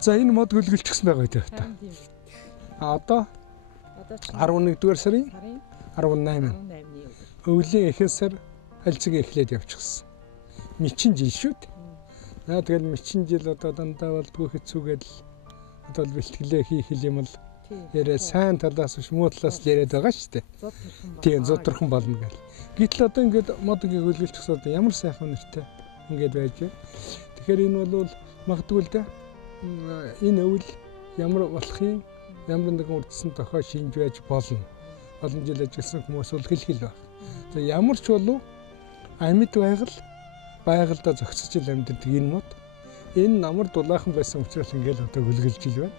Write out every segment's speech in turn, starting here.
За энэ мод гөлгөлчихсөн байгаа гэдэг та. Одоо 11-р сарын 18. Өвлийн эхэн сар хальцэг эхлээд явчихсан. Мэчин жил шүү дээ. За тэгэл мэчин жил одоо дандаа болдгоо хэцүүгээл одоо бэлтгэлээ хийх юм бол яриа сайн талаас биш муу талаас л яриад байгаа шүү дээ. Тийм зодорхон болно гэл. Гэтэл одоо ингээд мод гөлгөлчихсөн одоо ямар сайхан нэртэй ингээд байж байна. Тэгэхээр энэ бол магадгүй л да энэ өвөл ямар болохын ямар нэгэн үрдсэн тохиол шинж байж болно. Олон жил ажилласан хүмүүс бол хэлхэл байна. За ямар ч болов амьд байгальда зохицож амьдардаг энэ мод энэ намар дулаахан байсан учраас ингээл одоо гөлгөлж ил байна.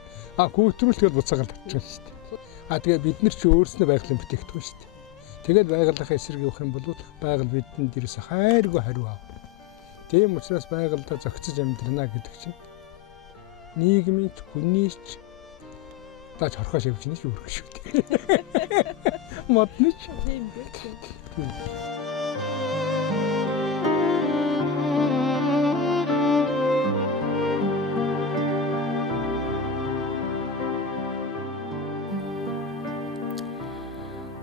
Гүйтрүүлэхэд буцаагаад авчихсан шүү дээ. Тэгээ бид нар ч өөрснөө байгалийн бүтээгдэхүүн шүү дээ. Тэгээд байгальынхаа эсрэг явах юм бол байгаль бидэнд ерөөсө хайргүй хариу аав. Тийм учраас байгальда зохицож амьдрна гэдэг чинь нийгмийн хүнийч тааж хорхоо шивж нэг үүрэг шүү дээ. Модныч. Тийм дээ.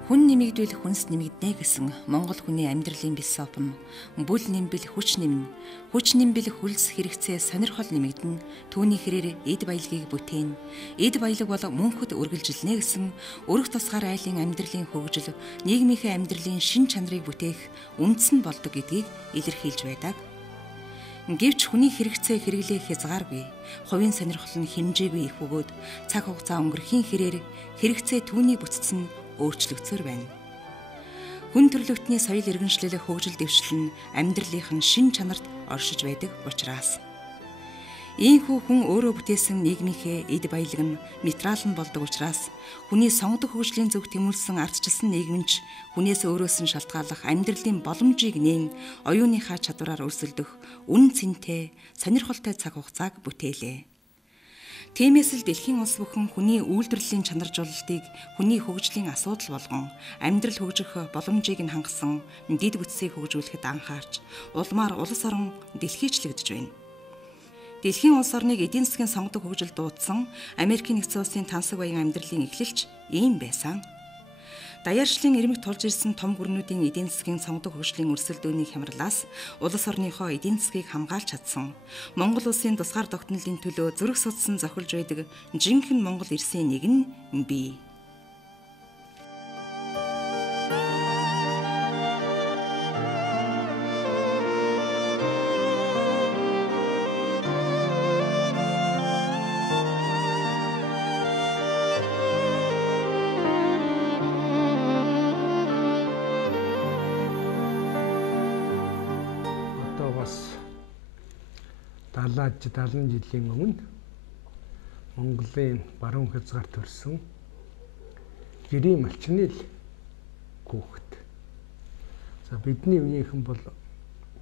Хүн нэмэгдвэл хүнс нэмэгдэнэ гэсэн Монгол хүний амьдралын философи бүл нэмбэл хүч нэмнэ. Хүч нэмбэл хөлс хэрэгцээ сонирхол нэмэгдэнэ. Түүний хэрээр эд баялагийг бүтээн. Эд баялаг бол мөнхөд үргэлжилнэ гэсэн өрх тусгаар айлын амьдралын хөгжил, нийгмийнхээ амьдралын шин чанарыг бүтээх үндсэн болдог гэдгийг илэрхийлж байдаг. Гэвч хүний хэрэгцээ хэрэглэх хязгааргүй. Хувийн сонирхол нь хэмжээгүй их бөгөөд цаг хугацаа өнгөрөхийн хэрээр хэрэгцээ түүний бүтцэн өөрчлөгцөр байна. Хүн төрлөختний соёл иргэншлэл хөгжил дэвшил нь амьдралынх нь шин чанарт оршиж байдаг учраас ийхүү хүн өөрөө бүтээсэн нийгмийнхээ эд баялаг нь материал нь болдог учраас хүний сонгодог хөгжлийн зөв тэмүүлсэн ардчилсан нийгэмч хүнээс өөрөөс нь шалтгааллах амьдралын боломжийг нээн оюуныхаа чадвараар өрсөлдөх үнэн цэнтэй сонирхолтой цаг хугацааг бүтээлээ. Тиймээс л дэлхийн улс бүхэн хүний үйлдвэрлэлийн чанаржуулалтыг хүний хөгжлийн асуудал болгон амьдрал хөгжих боломжийг нь хангасан дэд бүтцийг хөгжүүлэхэд анхаарч улмаар улс орон дэлхийчлэгдэж байна. Дэлхийн улс орныг эдийн засгийн сонгодог хөгжил дуудсан Америкийн нэгдсэн улсын тансаг баян амьдралын эхлэлч ийм байсан. Даяаршлын ирмэг тулж ирсэн том гүрнүүдийн эдийн засгийн сонгодог хөгжлийн өрсөлдөөний хямралаас улс орныхоо эдийн засгийг хамгаалж чадсан. Монгол улсын тусгаар тогтнолын төлөө зүрх судсан зохилж байдаг жинхэнэ Монгол эрсийн нэг нь бий. Далаад 70 жилийн өмнө Монголын баруун хязгаар төрсөн гэрийн малчны л хүүхэд. За бидний үеийнхэн бол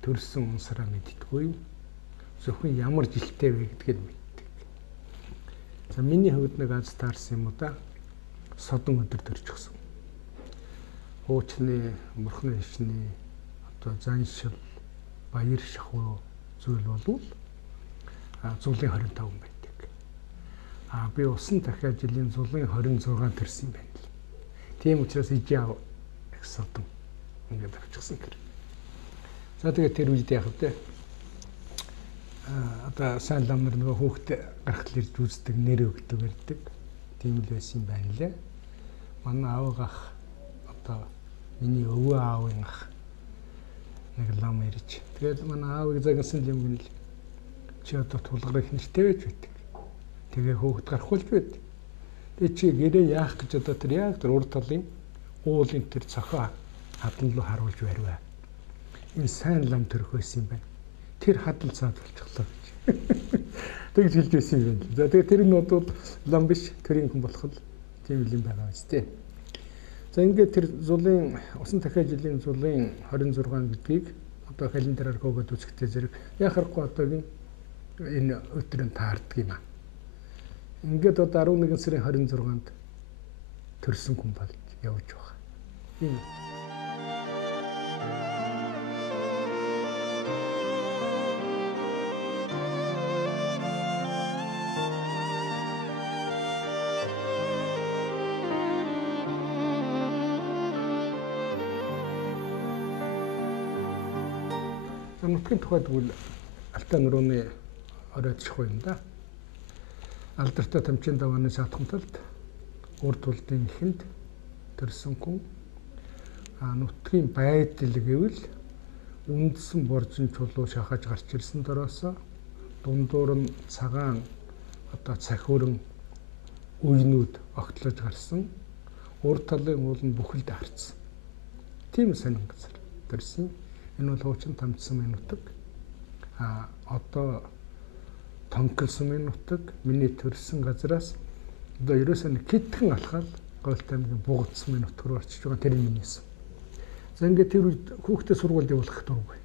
төрсөн унсараа мэддэггүй. Зөвхөн ямар жилтэй вэ гэдгийг мэддэг. За миний хувьд нэг аз таарсан юм уу да. Содон өдөр төрчихсөн. Хуучны мөрхний хичний одоо заншил баяр шахуу зүйл болвол зулын 25 байдаг. Би усан дахиад жилийн зулын 26 төрсөн юм байна л. Тийм учраас ижаав содон ингээд авчихсан гэр. За тэгээд тэр үед яах вэ? Одоо сайн лам нар нөгөө хүүхдээ гарахт л ирж үздэг, нэр өгдөг гэдэг. Тийм л байсан юм байна лээ. Манай аав ах одоо миний өвөө аавын ах нэг лам ирж. Тэгээд манай аавыг загнасан юм гэнэ л чи одоо тулгарх нэртэй байж байдаг. Тэгээ хөөхд гарахулж байд. Тэгээ чи гэрээ яах гэж одоо тэр яг тэр урд талын уулын тэр цохоо хадан руу харуулж барьваа. Энэ сайн лам төрөх байсан юм байна. Тэр хадал цаад болчихлоо гэж. Тэгж хэлж байсан юм байна. За тэгээ тэр нь бодвол лам биш төрийн хүн болох л тийм юм байна үстэй. За ингээд тэр зулын усан дахиад жилийн зулын 26 гэдгийг одоо календараар хөөгд үзэхдээ зэрэг яхахгүй одоогийн энэ өдрөнд таардаг юм аа. Ингээд одоо 11 сарын 26-нд төрсөн хүн болж явж байгаа. Тийм. Нутгийн тухайд бол Алтай нурууны оройдчих юм да. Алдартай тамчин давааны саатхамталд урд улдын эхэнд төрсөн хүн нутгийн байдал гэвэл үндсэн боржин чулуу шахаж гарч ирсэн дороосоо дундуур нь цагаан одоо цахиуран үеинүүд огтлож гарсан урд талын уул нь бүхэлд харцсан. Тийм сонин газар төрсөн. Энэ бол хуучин тамцсан нутаг. Одоо тонколсон нутаг миний төрсэн газараас одоо ерөөсөө нэг хитгэн алхаад Говьтай аймгийн бугдсан нутаг руу очиж байгаа тэр минийсэн. За ингээд тэр үед хүүхдээ сургуульд явуулах дургүй.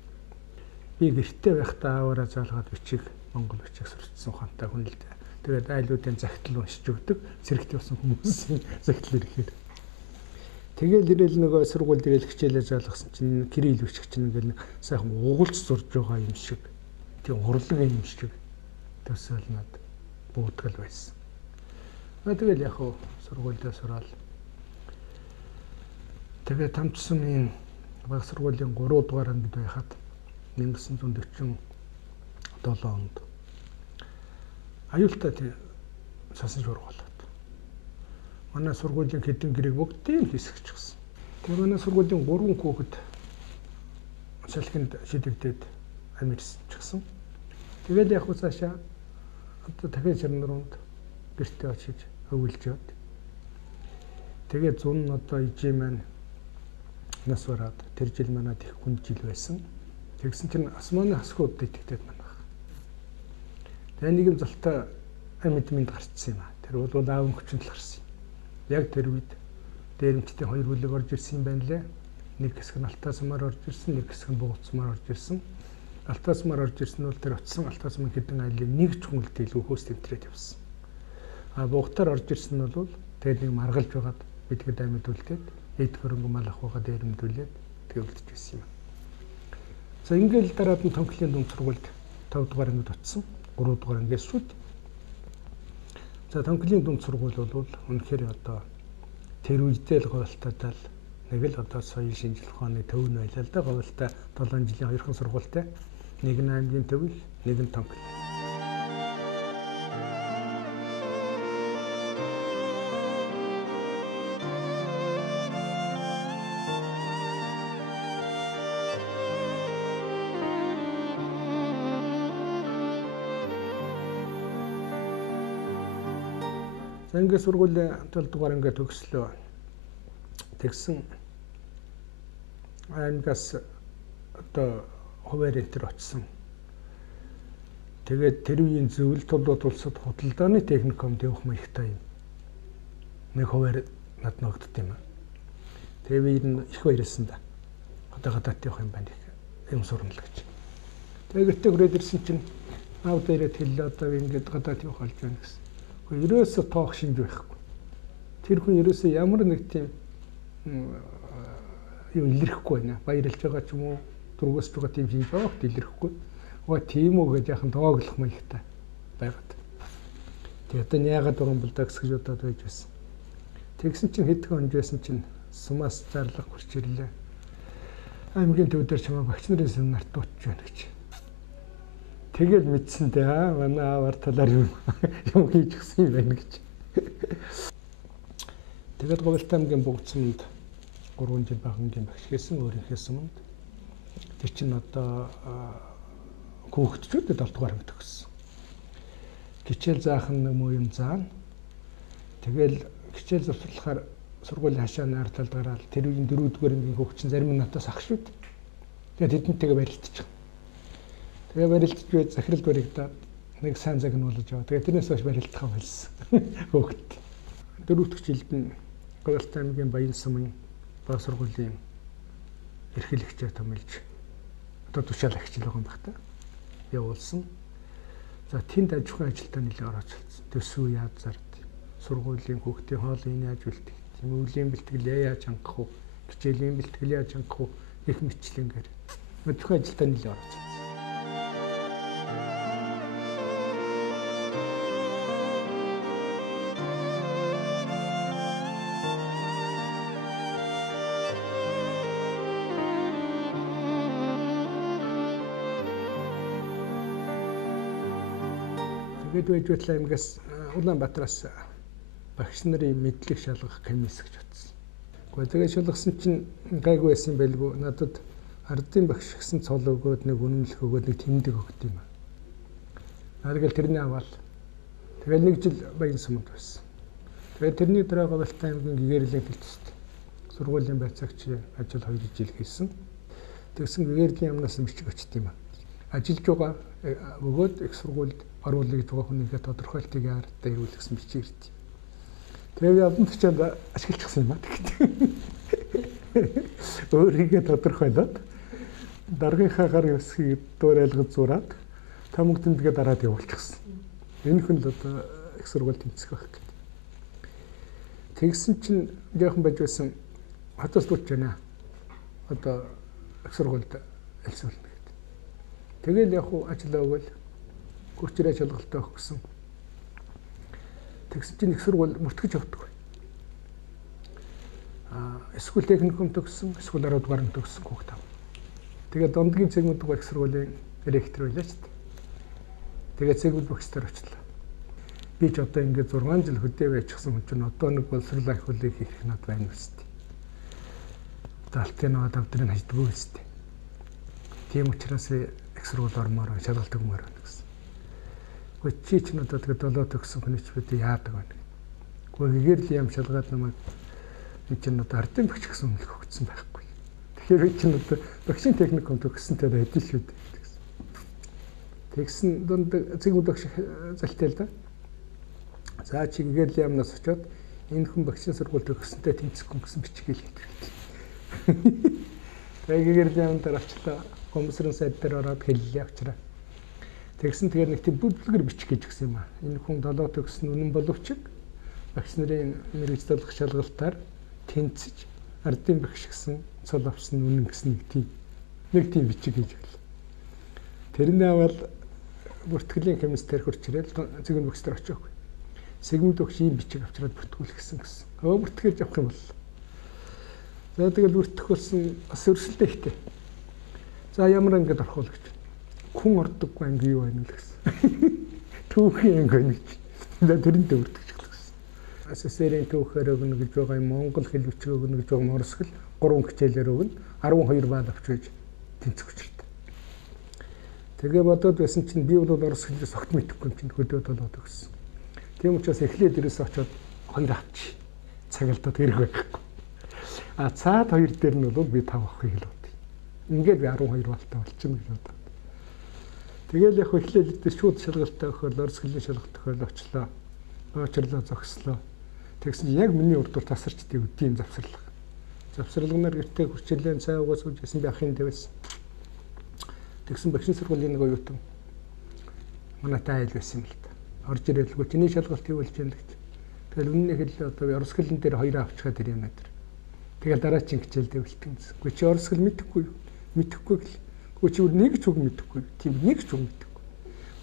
Би гэртээ байхдаа ааваараа заалгаад бичиг монгол бичиг сурчсан ухаантай хүн л дээ. Тэгээд айлуудын загтал уншиж өгдөг. Цэрэгт явсан хүмүүсийн загтал ирэхээр. Тэгэл ирээл нөгөө сургуульд ирээл хичээлээ заалгасан чинь кирилл бичиг чинь ингээл сайхан угуулж зурж байгаа юм шиг. Тийм урлаг юм шиг төсөөлнөд буудгал байсан. Тэгэл яг хөө сургуульдаа сураад тэгээ тамчсан энэ баг сургуулийн 3 дугаар ангид байхад 1947 онд аюултай цасан шуурга болоод манай сургуулийн хэдэн гэрээг бүгдийг хэсэгчихсэн. Тэгээ манай сургуулийн 3 хүүхэд салхинд шидэгдээд амьдчихсан. Тэгэл яг цаашаа одоо дахин Ширнөрөнд гэртээ очиж өвлж явд. Тэгээ зун нь одоо ижээ маань нас бараад тэр жил манад их хүн жил байсан. Тэгсэн чинь асманы хасгууд итгэдэг манайх. Тэгээ нэг юм золтой амьд гарцсан юм аа. Тэр бол аав өнгөчөнд л гарсан. Яг тэр үед дээрэмчтэй 2 бүлэг орж ирсэн юм байна лээ. Нэг хэсэг нь Алтаасмаар орж ирсэн, нэг хэсэг нь Бугуцмаар орж ирсэн. Алтаасмаар орж ирсэн бол тэр утсан Алтаасмын хэдэн айлын нэг ч хүн үлдээл өөхөөс тэмтрээд явсан. Бугтаар орж ирсэн нь бол тэгээд нэг маргалж байгаад бидгээд амьд үлдээд эд хөрөнгө мал ахуйгаа дээрэмдүүлээд тэгээд үлдчихсэн юм. За ингээл дараад нь Тонклийн дунд сургуульд 5 дугаар ангид очсон. 3 дугаар ангиас шүүд. За Тонклийн дунд сургууль бол үнэхээр одоо тэр үедээ л Говьтайтай л нэг л одоо соёл шинжилгээ ухааны төв нь байлаа л да. Говьтай 7 жилийн 2хан сургуультай. Нэг нь аймгийн төвөл, нэг нь Тонкол. За ингээд сургуулийн 7 дугаар ингээд төгслөө. Тэгсэн аймгаас одоо хуваар энэ очсон. Тэгээд тэр үеийн зөвлөлт толгойд улсад худалдааны техникумд явах маягтай юм. Нэг хуваар над ногдд юм. Тэгээ би их баярлсан да. Одоо гадаад явах юм байна гэх юм сурна л гэж. Тэгээ гэртээ хүрээд ирсэн чинь аав дээрээ хэллээ одоо ингээд гадаад явах болж байна гэсэн. Ерөөсө тоох шинж байхгүй. Тэр хүн ерөөсө ямар нэг тийм юу илэрхгүй байна. Баярлж байгаа ч юм уу, дургуусж байгаа тийм шинж жоогт илэрхгүй. Өө тийм үү гэж яхан дооглох маягтай байгаад. Тэгээ одоо яагаад байгаа юм бол да гэж бодоод байж байсан. Тэгсэн чинь хэдхэн онж байсан чинь сумаас зарлага хүрч ирлээ. Аймгийн төв дээр чамаа багш нарын семинарт дуучж байна гэж. Тэгэл мэдсэн дээ манай аавар талаар юм хийж гсэн юм байна гэж. Тэгээд Говьтай аймгийн Бугцманд 3 жил багангийн багш хийсэн өөрийнхөөс өмнө тэр чинь одоо хүүхдчүүдэд 7 дугаар ангид төгссөн. Хичээл заах нь юм уу юм заана. Тэгэл хичээл завсарлахаар сургуулийн хашаа нар талд гараад тэр үеийн 4 дугаар ангийн хүүхд чинь зарим нь натаас ах шүүд. Тэгээд тэдэнтэйгээ барилдчих. Тэгээ барилдж байд захирал баригдаад нэг сайн цаг нь болж яваа. Тэгээ тэрнээс хойш барилдахаа болсон. Хүүхэд. 4 дахь жилд нь Говьтай аймгийн Баян сумын баг сургуулийн эрхлэгчээр томилж одоо тушаал агчил байгаа юм байна та. Явуулсан. За тэнд аж ахуйн ажилдаа нэлээд орооч болсон. Төсөв яаж зард. Сургуулийн хүүхдийн хоолны яаж бэлтгэх, өвлийн бэлтгэл яаж хангах вэ? Хичээлийн бэлтгэл яаж хангах вэ? Их мэтлэнгээр. Аж ахуйн ажилдаа нэлээд орооч. Тэгэд байж батлаа аймгаас Улаанбаатараас багш нарын мэдлэг шалгах комисс гэж утсан. Гэхдээ тэгээд шалгасан чинь гайгүй байсан байлгүй. Надад ардын багш гэсэн цол өгөөд нэг үнэмлэх өгөөд нэг тэмдэг өгд юм. Наадgal тэрний аваад тэгээд 1 жил Баян суманд байсан. Тэгээд тэрний дараа Говьалтай аймгийн гэгэрлийн хэлтсэд сургуулийн байцаагчийн ажил 2 жил хийсэн. Тэгсэн гэгэрлийн яамнаас бичиг очт юм. Ажиллаж байгаа өгөөд их сургуульд оруулъя гэж байгаа хүнийгээ тодорхойлтыг яард ирүүл гэсэн бичиг ирд. Тэгээд явдан чад ашиглчихсан юм аа тэгэхдээ. Өөрийгөө тодорхойлоод даргийнхаа гар ёсгийг дуурайлгаж зураад тамга тэмдгээ дараад явуулчихсан. Энэ хүн л одоо их сургууль тэмцэх байх гэдэг. Тэгсэн чинь жоохон байж байсан хатас дууч байна. Одоо их сургуульд альсуулна гэдэг. Тэгэл яг уу ажиллаа өгөөл хүчрээ шалгалтаа өгөх гэсэн. Тэгсэн чинь их сургууль мөртгөж явдаг. Эсвэл техникум төгссөн, эсвэл 10 дугаар нь төгссөн хүүхд тав. Тэгээд дундгийн цэгмүүд их сургуулийн ректор байлаа ч. Тэгээд цэгмүүд багштар очлоо. Би ч одоо ингээд 6 жил хөдөө байчихсан хүн чинь одоо нэг боловсрол ахиулыг хийх над байна үстэй. Далтын аваад авдрын хайдгүй үстэй. Тийм учраас их сургууль ормоор шалгалт өгмөр байна гэсэн. Гэхдээ чи ч надад тэгээд 7 төгссөн хүн ч бид яадаг байна. Гэхдээ гэгэрл юм шалгаад намайг энэ чинь одоо ардын багш гэсэн үнэлэх өгсөн байхгүй. Тэгэхээр би чинь одоо багшийн техникум төгссөнтэй адил шүү дээ гэсэн. Тэгсэн дунд цэгмүүд багш залтай л да. За чи гэгэрл ямнаас очиод энэ хүн багшийн сургууль төгссөнтэй тэмцэхгүй гэсэн бичгийг хэлдэг. Тэгээд гэгэрл ямд дээр очлоо. Комиссарын сайд дээр ороод хэллээ авчраа. Тэгсэн тэгээд нэг тийм бүдлгэр бичих гэж гисэн юм аа. Энэ хүн 7 төгссөн үнэн боловч багш нарын мэрэгчлэх шалгалтаар тэнцэж ардын багш гэсэн цол авсан үнэн гэсэн нэг тийм бичиг хийж өглөө. Тэрний аваад бүртгэлийн комисс дээр хурч ирэл цэгэн багш нар очиогүй. Сегмэд өгч ийм бичиг авчраад бүртгүүлсэн гэсэн. Бүртгэж авах юм бол. За тэгэл бүртгүүлсэн бас өрсөлдөө ихтэй. За ямар ангид орох вэ гэж. Хүн ордоггүй анги юу байна л гэсэн. Түүхийн анги байна гэж. Тэрнтэй бүртгэж гэсэн. СССР-ийн түүхээр өгнө гэж байгаа юм, Монгол хэл бичиг өгнө гэж байгаа Орос хэл 3 хичээлээр өгнө. 12 баал авч гэж тэнцэх учиртай. Тэгээ бодоод байсан чинь би бол Орос хэлээс огт мэдэхгүй юм чинь хөдөөд болоод өгсөн. Тийм учраас эхлээд дээрээс очиод 2 авч цагаалтад хэрэг байхгүй. Цаад 2 дээр нь бол би 5 авахыг л бод. Ингээд би 12 баалтай болчихно гэж бодоод. Тэгэл яг эхлээд шууд шалгалтаа өгөхөөр Орос хэлний шалгалт өгөхөөр очлоо. Очрлоо зогслоо. Тэгсэн чинь яг миний урдуур тасарчдыг үдийн завсарлага. Завсарлагнаар гэртээ хурцлэн цай угаас үжсэн би ахын дэвсэн. Тэгсэн багшийн сургуулийн нэг оюутан манайтай айл байсан юм л та. Орж ирэлгүй чиний шалгалт юу болж байна гэж. Тэгэл үнэн хэлээ одоо би Орос хэлэн дээр 2 авчихад ирээ надад. Тэгэл дараа чинь хичээлдээ бэлтгэн. Гэхдээ чи Орос хэл мэдэхгүй юу? Мэдэхгүй гэл. Гэхдээ чи нэг ч үг мэдэхгүй. Тийм нэг ч үг мэдэхгүй.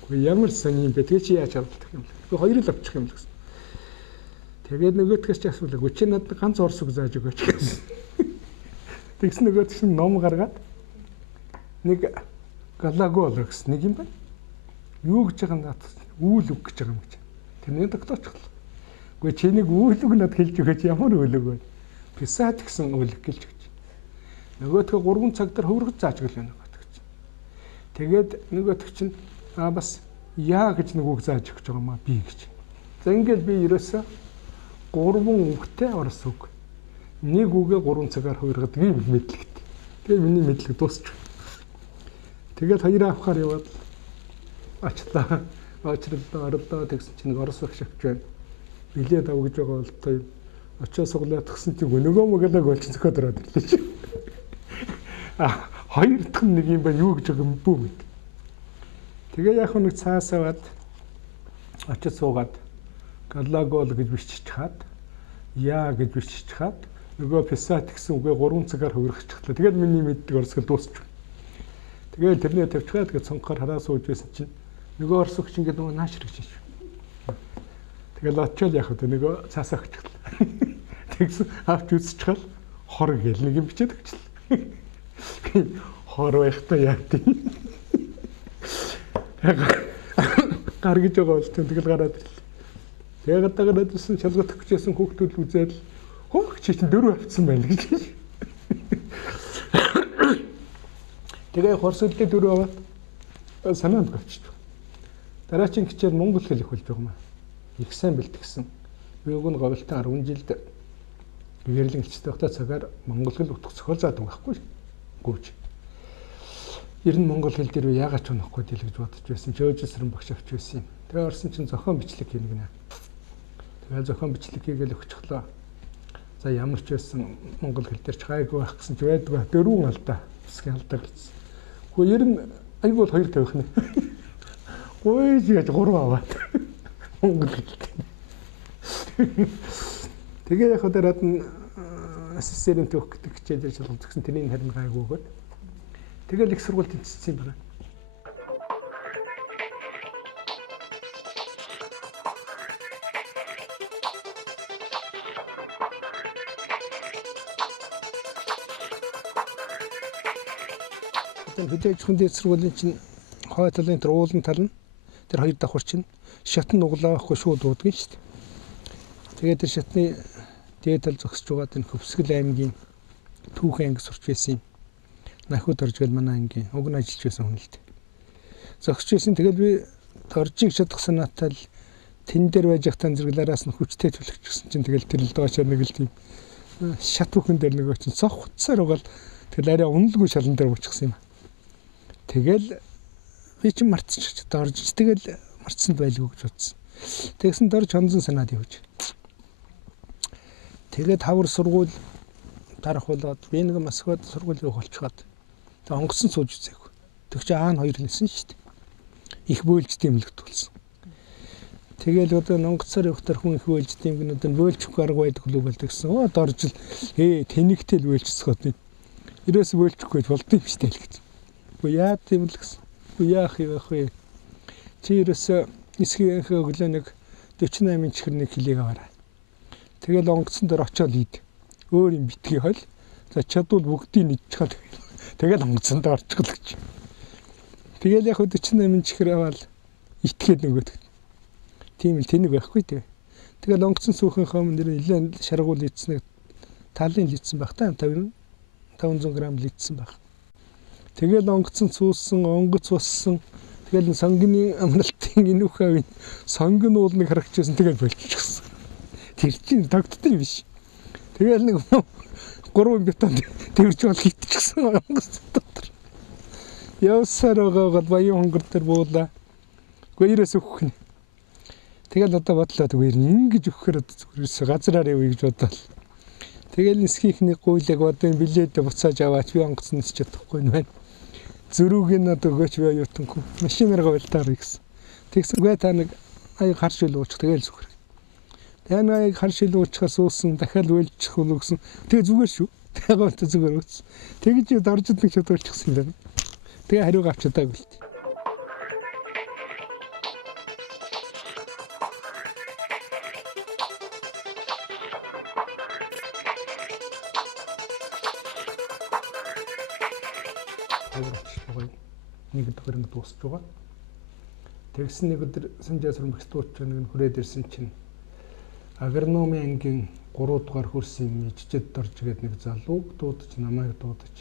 Гэхдээ ямар сони юм бэ? Тэгээ чи яаж авдаг юм бэ? Би 2 л авчих юм л гэсэн. Тэгээд нөгөөдгөөс чи асуулаа. Чи надад ганц Орос үг зааж өгөөч гэсэн. Тэгсэн нөгөөд чинь ном гаргаад нэг галагол гэсэн нэг юм байна. Юу гэж байгаа надад үүл үг гэж байгаа юм гэж. Тэрний тогтоочихлоо. Гэхдээ чи нэг үүл үг надад хэлж өгөөч ямар үүл үг вэ? Писат гэсэн үүл гэлж өгч. Нөгөөдгөө 3 цаг дээр хөврөг зааж гэлээ нөгөөдөг чинь. Тэгээд нөгөөдөг чинь бас яа гэж нэг үг зааж өгч байгаа маа би гэж. За ингээд би ерөөсө 3 үгтэй Орос үг. Нэг үгээ 3 цагаар хувиргадаг юм мэдлэгт. Тэгээ миний мэдлэг дуусчих. Тэгээд 2 авахаар яваад очлаа. Очрлоо орлоо тэгсэн чинь Орос багш авч байна. Билет авах гэж байгаа бол тоо очоо суглаад тгсэн чинь нөгөө мөглөг болж зөхөд ороод ирлээ чи. Хоёр дахь нэг юм байна юу гэж байгаа юм бүү мэд. Тэгээ яг нэг цаас аваад очиж суугаад галагол гэж бичиж чад яа гэж бичиж чад нөгөө писат гэсэн үгээ 3 цагаар хувиргачихлаа. Тэгээд миний мэддэг Орос хэл дуусчих. Тэгээд тэрнээ тавьчихаа тэгээд цонхоор хараа сууж байсан чинь нөгөө Орос өгч ингээд нөгөө нааш хэрэгжиж шүү. Тэгээд очиод яг хөө нөгөө цаасаа өгчихлээ. Тэгсэн авч үзчихэл хор гэл нэг юм бичээд өгчлээ. Хор байхдаа яа тийм. гар гэж байгаа бол тэгэл гараад ирлээ. Тэгээ гадаагаад ирсэн шалгуулт өгчээсэн хүүхдүүд үзээд хөөх чи чинь 4 авцсан байна гэж. Тэгээ хорсолтой 4 аваад санаанд авчиж. Дараагийн хичээл монгол хэл их болж байгаа юм аа. Их сайн бэлтгэсэн. Би уг нь говьлтын 10 жилд гэрлийн хичээлтэй байхдаа цагаар монгол хэл утга зохиол заадаг байхгүй гүйж. Ер нь монгол хэл дээр яагаад ч унахгүй дийл гэж бодож байсан. Жөөжсрэн багш авч байсан юм. Тэгээ орсон чинь зохион бичлэг хийнэ гинэ. Тэгээ зохион бичлэг хийгээл өгчихлоо. За ямар ч байсан монгол хэл дээр ч гайгүй байх гэсэн ч байдгаа 4 алдаа. Бүсгийн алдаа гэсэн. Гэхдээ ер нь айгүй бол 2 тавих нэ. Гүйж яаж 3 аваад. Монгол хэл. Тэгээ яг хадаад нь СССР-ийн төвх гэдэг хичээлээр шалгалт өгсөн тэрний харин гайгүй өгөөд. Тэгэл их сургуульд тэнцсэн юм байна. Хөдөөж хүндээ сургуулийн чинь хой талын тэр уулан тал нь тэр хоёр давхар чинь шатн нуглаахгүй шууд дууддаг шүү дээ. Тэгээд тэр шатны дээд тал зогсож байгаа энэ Хөвсгөл аймгийн Түүхэн анги сурч байсан юм. Нахуд оржгөл манай ангийн уг нь ажиллаж байсан хүн л дээ. Зогсож байсан тэгэл би оржиг чадах санаатай л тэн дээр байж хатан зэрэглаараас нь хүчтэй төлөгч гэсэн чинь тэгэл тэр л доошоо нэг л тийм шат бүхэн дээр нөгөө чинь цох хуцаар угаал тэгэл арай уналгүй шалан дээр уучсан юм. Тэгэл би чинь мартчих дорж тэгэл марцсанд байлгүй гэж бодсон. Тэгсэн дорж хонзон санаад явж. Тэгээд хавар сургууль дарах болоод би нэг Москвад сургуулийг холчоод тэг онгоцсон сууж үзээгүй. Тэг чи хаана хоёр хэлсэн шүү дээ. Их бөөлжтэй юмлэгдүүлсэн. Тэгэл одоо онгоцоор явахтар хүн их бөөлжтэй юм гэнэ одоо бөөлжихгүй арга байдаг л тэгсэн. Оо дорж л тэнэгтэй л бөөлжсгоод байна. Ерөөс бөөлжихгүй болдсон юм шүү дээ л гэж. Уу яа тийм л гэсэн. Уу яах юм бэ? Чи ерөөс эсхийнхээ өглөө нэг 48 чихэр нэг хилийг аваарай. Тэгэл онгоцсон дээр очиод ийд. Өөр юм битгий хол. За чадвал бүгдийг нэгчхад. Тэгэл онгоцсон дээр орчихлоо гэж. Тэгэл яг 48 чихэр аваад итгээд нөгөөд. Тийм л тэнэг байхгүй дээ. Тэгэл онгоцсон сүүхийн хам дээр нэлээд шаргуул ийдсэн нэг талын ийдсэн байх та 500 г ийдсэн байх. Тэгэл онгоцсон цуусан, онгоц болсон. Тэгэл сонгины амралтын инүүхавын сонгон уулныг харагчсан тэгэл болчихсон. Тэр чинь тогтдсон юм биш. Тэгэл нэг 3 бетон тэрч бол хитчихсэн онгоц дотор. Явсаар байгаа баян хонгор төр буулаа. Гээрээс өгөх нь. Тэгэл одоо бодлоо зүгээр ингэж өгөхөр зүгээр газраар явъя гэж бодлоо. Тэгэл нисхийнхний гуйлаг одоо билетээ буцааж аваач би онгоцноос ч чадахгүй юм байна. Зөрүүг нь одоо өгөөч бай юутангүй машинаар говьлтаар гэсэн. Тэгсэнгүй та нэг аяг хар шил уучих тэгэл зүгээр. Тэгээ аяг хар шил уучихаас уусан дахиад уйлчих хөл өгсөн. Тэгээ зүгээр шүү. Тэгээ гоо зүгээр үз. Тэгж доржид нэг шат уулчихсан юм байна. Тэгээ хариуг авч чадаагүй л дээ. Нэг өдөр нь дуусч байгаа. Тэгсэн нэг өдөр Санжаасрын багтууч нэг нь хүрээд ирсэн чинь агрономи ангийн 3 дугаар курсын жижигд орж игээд нэг залуу дуудаж намайг дуудаж.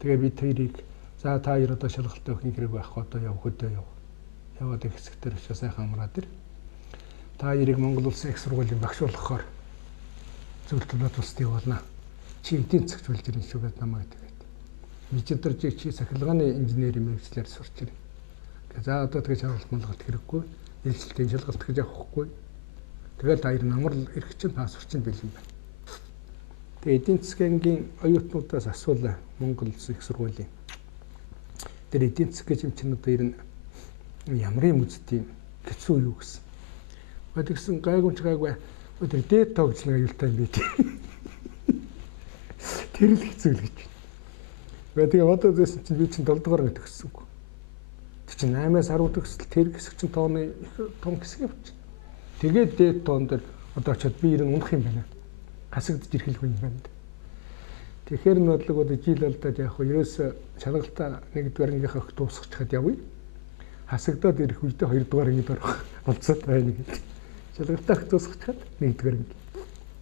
Тэгээ би тэрийг за та хоёр одоо шалгалтаа өгөх хэрэг байх одоо яв хөдөө яв. Яваад их хэсгээр очиж сайхан амраад ир. Та хоёрыг Монгол Улсын их сургуулийн багш болгохоор зөвлөлт тусдыг болно. Чи эдийн засгч болж ирэн шүү гэж намайг тэгээд. Мичдэржиг чи сахилгааны инженерийн мэргэжлэр сурч ирнэ. За одоо тэгээ шалгалт хэрэггүй. Илжилтийн шалгалт гэж авахгүй. Тэгээд хоёр намрал ирэх чинь та сурчин бэлэн байна. Тэгээ эдийн засгийн оюутнуудаас асуулаа Монгол Улсын их сургуулийн. Тэр эдийн засаг гэж юм чинь одоо ер нь ямар юм үзтiin хэцүү юу гэсэн. Тэгсэн гайгүй тэр дээд тогж нэг аюултай юм би. Тэр л хэцүү л гэж. Тэгээ одоо зэсэн чинь би чинь 7 дугаар ангид төгссөнгүй. Тэр чинь 8-аас 10 төгсөл тэр хэсэг чинь тооны том хэсэг явчих. Тэгээд дээд тоон дээр одоо очиод би ер нь унах юм байна. Хасагдж ирэх юм байна. Тэгэхээр нь бодлого одоо жил алдаад яг хөө ерөөсө шалгалтаа 1-р ангийнхаа дуусгах чад явъя. хасагдаад ирэх үедээ 2 дугаар ангид орох болцоод байна гэдэг. Шалгалтаа тусахчаад 1 дугаар анги.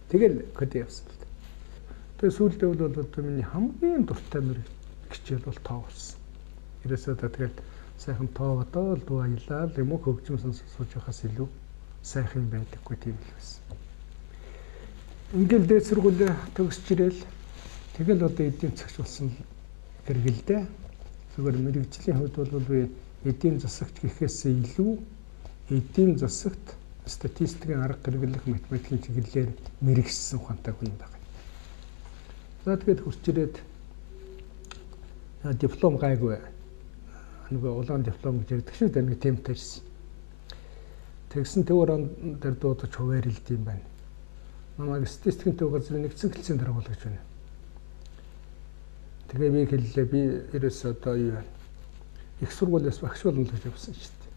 Тэгэл код явсан л. Тэгээ сүүлдээ бол одоо миний хамгийн дуртай нэр хичээл бол тоо болсон. Ерөөсөө тэгээд сайхан тоо одоо л дуу аялал юм уу хөгжмөсөн сууж байхаас илүү сайхан байдаггүй тийм л байсан. Ингээл дээд сургууль төгсч ирэл тэгэл одоо эдийн засагч болсон гэргэлдээ. Зүгээр мэрэгжлийн хувьд бол би эдийн засагч гэхээсээ илүү эдийн засагт статистикийн арга хэрэглэх математикийн чиглэлээр мэрэгсэн ухаантай хүн байна. За тэгээд хурц ирээд диплом гайгүй нөгөө улаан диплом гэж ярьдаг шүү дээ, нэг темтэй ирсэн. Тэгсэн тэр он дээр дуудаж хуваарлд юм байна. Намайг статистикийн төв газрын нэгдсэн хэлцээнд даргуул гэж байна. Тэгээ би хэллээ, би ерөөсөө одоо юу вэ? Их сургуулиас багш болно гэж явсан шүү дээ.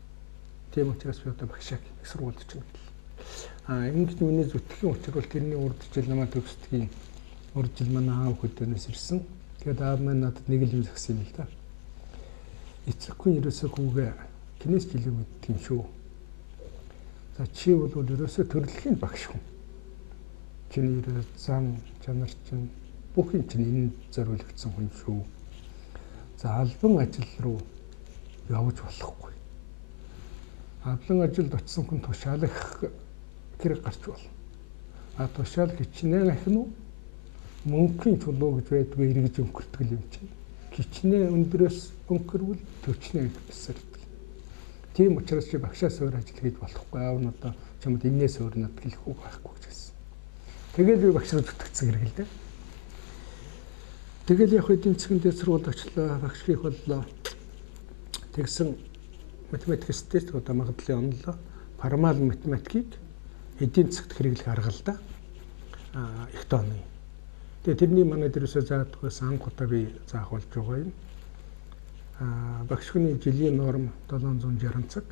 Тийм учраас би одоо багшаа их сургуульд ч юм. Ингэж миний зүтгэхийн учир бол тэрний урд жил намайг төгсдгийн урд жил манай аав хөдөөнөөс ирсэн. Тэгээд аав маань надад нэг л юм загсан юм л да. Эцэггүй ерөөсөө хүүгээ кинес жилийн мэддэг юм шүү. За чи бол ерөөсөө төрөлхийн багш хүн. Чиний зам чанар чинь бүх юм чинь энэ зориулагдсан хүн шүү. За албан ажил руу явж болохгүй. Албан ажилд очисон хүн тушаалах хэрэг гарч болно. Тушаал хичнээн ахин уу? Мөнхийн чулуу гэж байдгүй эргэж өнгөрдөг юм чинь. Хичнээн өндрөөс өнгөрвөл төвчнээ гэсэрдэг. Тийм учраас чи багшаас өөр ажил хийж болохгүй. Аав нь одоо чамд энээс өөр надад хэлэхгүй байхгүй гэсэн. Тэгээд би багш руу зүтгэцсэн хэрэг л дээ. Тэгэл яг эдийн засгийн дэд сургуульд очлоо, багш хийх боллоо. Тэгсэн математик статистик одоо магадлалын онлоо. Формал математикийг эдийн засагт хэрэглэх арга л да. Их тооны. Тэгээ тэрний манай дээрээс заадаг байсан анх удаа би заах болж байгаа юм. Багш хүний жилийн норм 760 цаг.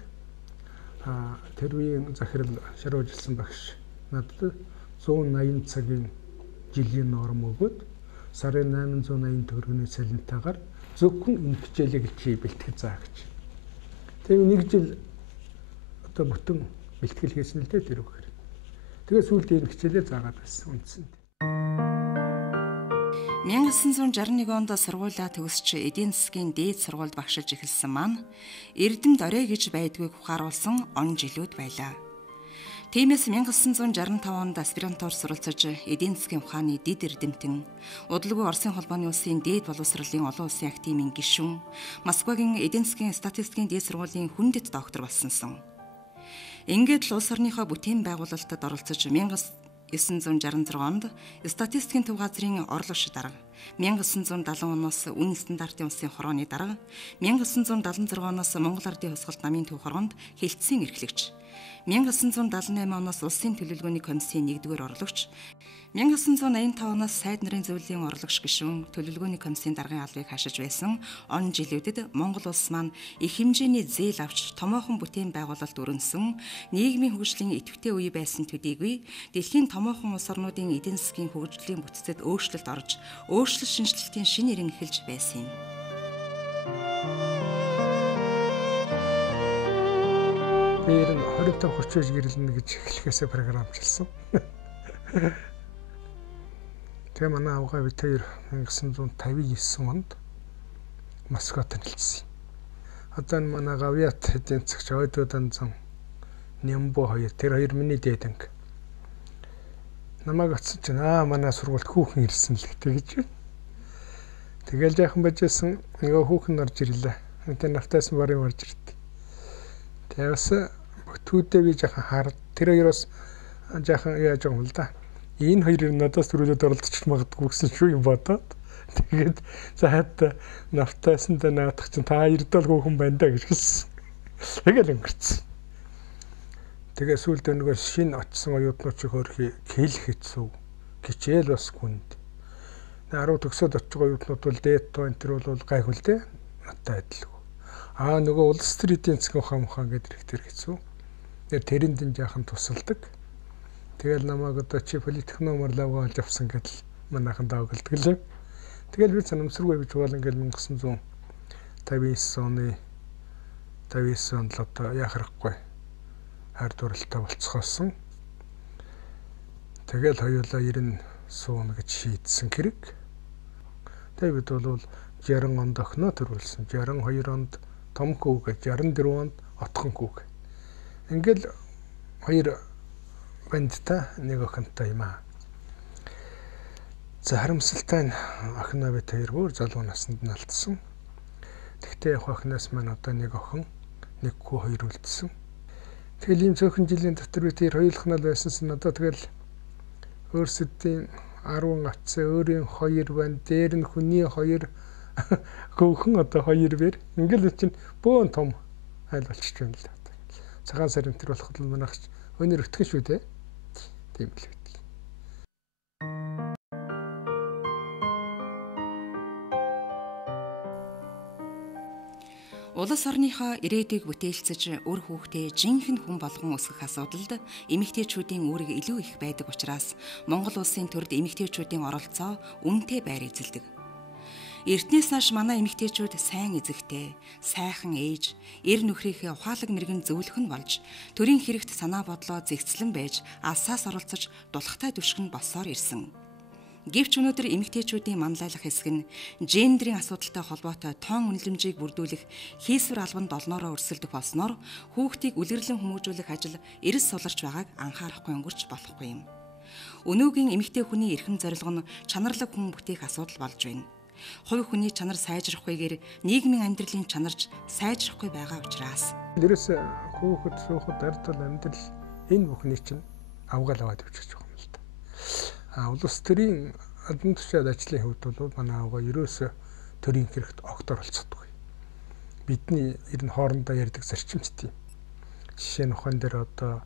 Тэр үеийн захирал шаруужилсан багш надад 180 цагийн жилийн норм өгөөд сарын 880 төгрөгийн салентаагаар зөвхөн энэ хичээлийг чи бэлтгэж заа гэж. Тэгээ нэг жил одоо бүтэн бэлтгэл хийсэн л дээ тэр үгээр. Тэгээ сүүлд энэ хичээлээ заагаад байсан үндсэнд. 1961 онд сургуулаа төгсч эдийн засгийн дээд сургуульд багшиж эхэлсэн маань Эрдэмт орой гэж байдгүйг ухааруулсан он жилүүд байлаа. Тиймээс 1965 онд аспирантур суралцаж эдийн засгийн ухааны дид эрдэмтэн, удалгүй Оросын холбооны улсын дээд боловсролын олон улсын активын гишүүн, Москвагийн эдийн засгийн статистикийн дээд сургуулийн хүндэт доктор болсонсон. Ингээд л улс орныхоо бүтээн байгуулалтад оролцож 1966 онд статистикийн төв газрын орлогч дарга, 1970 оноос үнэ стандартын улсын хорооны дарга, 1976 оноос Монгол Ардын Хосголт намын төв хороонд хэлтсийн эрхлэгч, 1978 оноос улсын төлөвлөгөөний комиссийн 1-р орлогч, 1985 оноос сайд нарын зөвлөлийн орлогч гишүүн төлөвлөгөөний комиссийн даргын албыг хашиж байсан он жилүүдэд Монгол улс маань их хэмжээний зээл авч томоохон бүтээн байгуулалт өрнөсөн нийгмийн хөгжлийн идэвхтэй үе байсан төдийгүй дэлхийн томоохон улс орнуудын эдийн засгийн хөгжлийн бүтцэд өөрчлөлт орж өөрчлөлт шинжилтийн шинэ иргэн эхэлж байсан юм. Тэр 25-30 гэрэлнэ гэж эхлэхээсээ програмчлсан. Тэгээ манай авгаа бид 1959 онд Москвад танилцсан. Одоо энэ манай гавьяат эдийн засагч ойдуудан зам Нямбо хоёр тэр хоёр миний дээд анги. Намайг оцсон чинь манай сургуульд хүүхэн ирсэн л гэж. Тэгэл жаахан бажсэн нөгөө хүүхэн орж ирлээ. Тэр нафтайсан барын орж ирдэ. Тэгээс бүтүүдээ би жаахан хараад тэр хоёроос жаахан яаж байгаа юм л да. Энэ хоёрын надаас төрүүлээд оролцож магадгүй гэсэн шүү юм бодоод. Тэгээд заад нафтайсанд наадах чинь та хоёрдол хүүхэн байна да гэж хэлсэн. Тэгэл өнгөрцөн. Тэгээ сүүлдээ нөгөө шинэ очсон оюутнуудыг хөрхий хэлэх хэцүү. Кичээл бас хүнд. 10 төгсөөд очиж байгаа оюутнууд бол дээд тоо энэ төр бол гайхвал те надтай адилгүй. Нөгөө улс төр эдийн засгийн ухаан гэдэг ихтэй хэцүү. Тэрэнд нь жаахан тусалдаг. Тэгэл намайг одоо чи политикномор лавга олж авсан гэдэл манайхан даагалдаг л. Тэгэл би санамсаргүй гэж бол ингээл 1959 оны 59 онд л одоо яах хэрэггүй хайр дурлалтай болцохоосон. Тэгэл хоёулаа 90 суун гэж шийдсэн хэрэг. Тэгээ бид бол 60 онд охиноо төрүүлсэн. 62 онд том хүүгээ, 64 онд отхон хүүгээ. Ингээл хоёр бандтай нэг охинтой юм аа. За харамсалтай нь охиноо бид хоёр бүр залуу наснд нь алдсан. Тэгтээ яг охиноос маань одоо нэг охин, нэг хүү хоёр үлдсэн. Тэгэл ийм цөөхөн жилийн дотор бид хоёр хоёулахнаа л байсанс нь одоо тэгэл өөрсдийн 10 гацаа өөрийн 2 байна. Дээр нь хүний 2 хөвхөн одоо 2 бэр. Ингээл чинь бөөн том айл болчих юм л да. Цагаан сарын тэр болоход л манайх өнөр өтгөн шүү дээ. Тийм л үү. Улс орныхоо ирээдүйг бүтээлцэж үр хүүхдээ жинхэнэ хүн болгон өсгөх асуудалд эмэгтэйчүүдийн үүрэг илүү их байдаг учраас Монгол улсын төрд эмэгтэйчүүдийн оролцоо үнэтэй байр эзэлдэг. Эртнээс нааш манай эмэгтэйчүүд сайн эзэгтэй, сайхан ээж, эр нөхрийнхээ ухаалаг мэрэгэн зөвлөх нь болж, төрийн хэрэгт санаа бодлоо зэгцлэн байж, алсаас оролцож дулахтай түшгэн болсоор ирсэн. Гэвч өнөөдөр эмэгтэйчүүдийн манлайлах хэсэг нь гендерийн асуудалтай холбоотой тоон үнэлэмжийг бүрдүүлэх хийсвэр албанд олноороо өрсөлдөх болсноор хүүхдийг үлгэрлэн хүмүүжүүлэх ажил эрс суларч байгааг анхаарахгүй өнгөрч болохгүй юм. Өнөөгийн эмэгтэй хүний эрхэм зорилго нь чанарлаг хүн бүтээх асуудал болж байна. Хувь хүний чанар сайжрахгүйгээр нийгмийн амьдралын чанарч сайжрахгүй байгаа учраас дээрээс хүүхэд суухад ардтал амьдрал энэ бүхний чинь авгаал аваад явчих юм л да. Улс төрийн албан тушаал ажлын хувьд бол манай авгаа ерөөсө төрийн хэрэгт огт оролцдоггүй. Бидний ер нь хоорондоо ярьдаг зарчимт тийм. Жишээ нь ухаан дээр одоо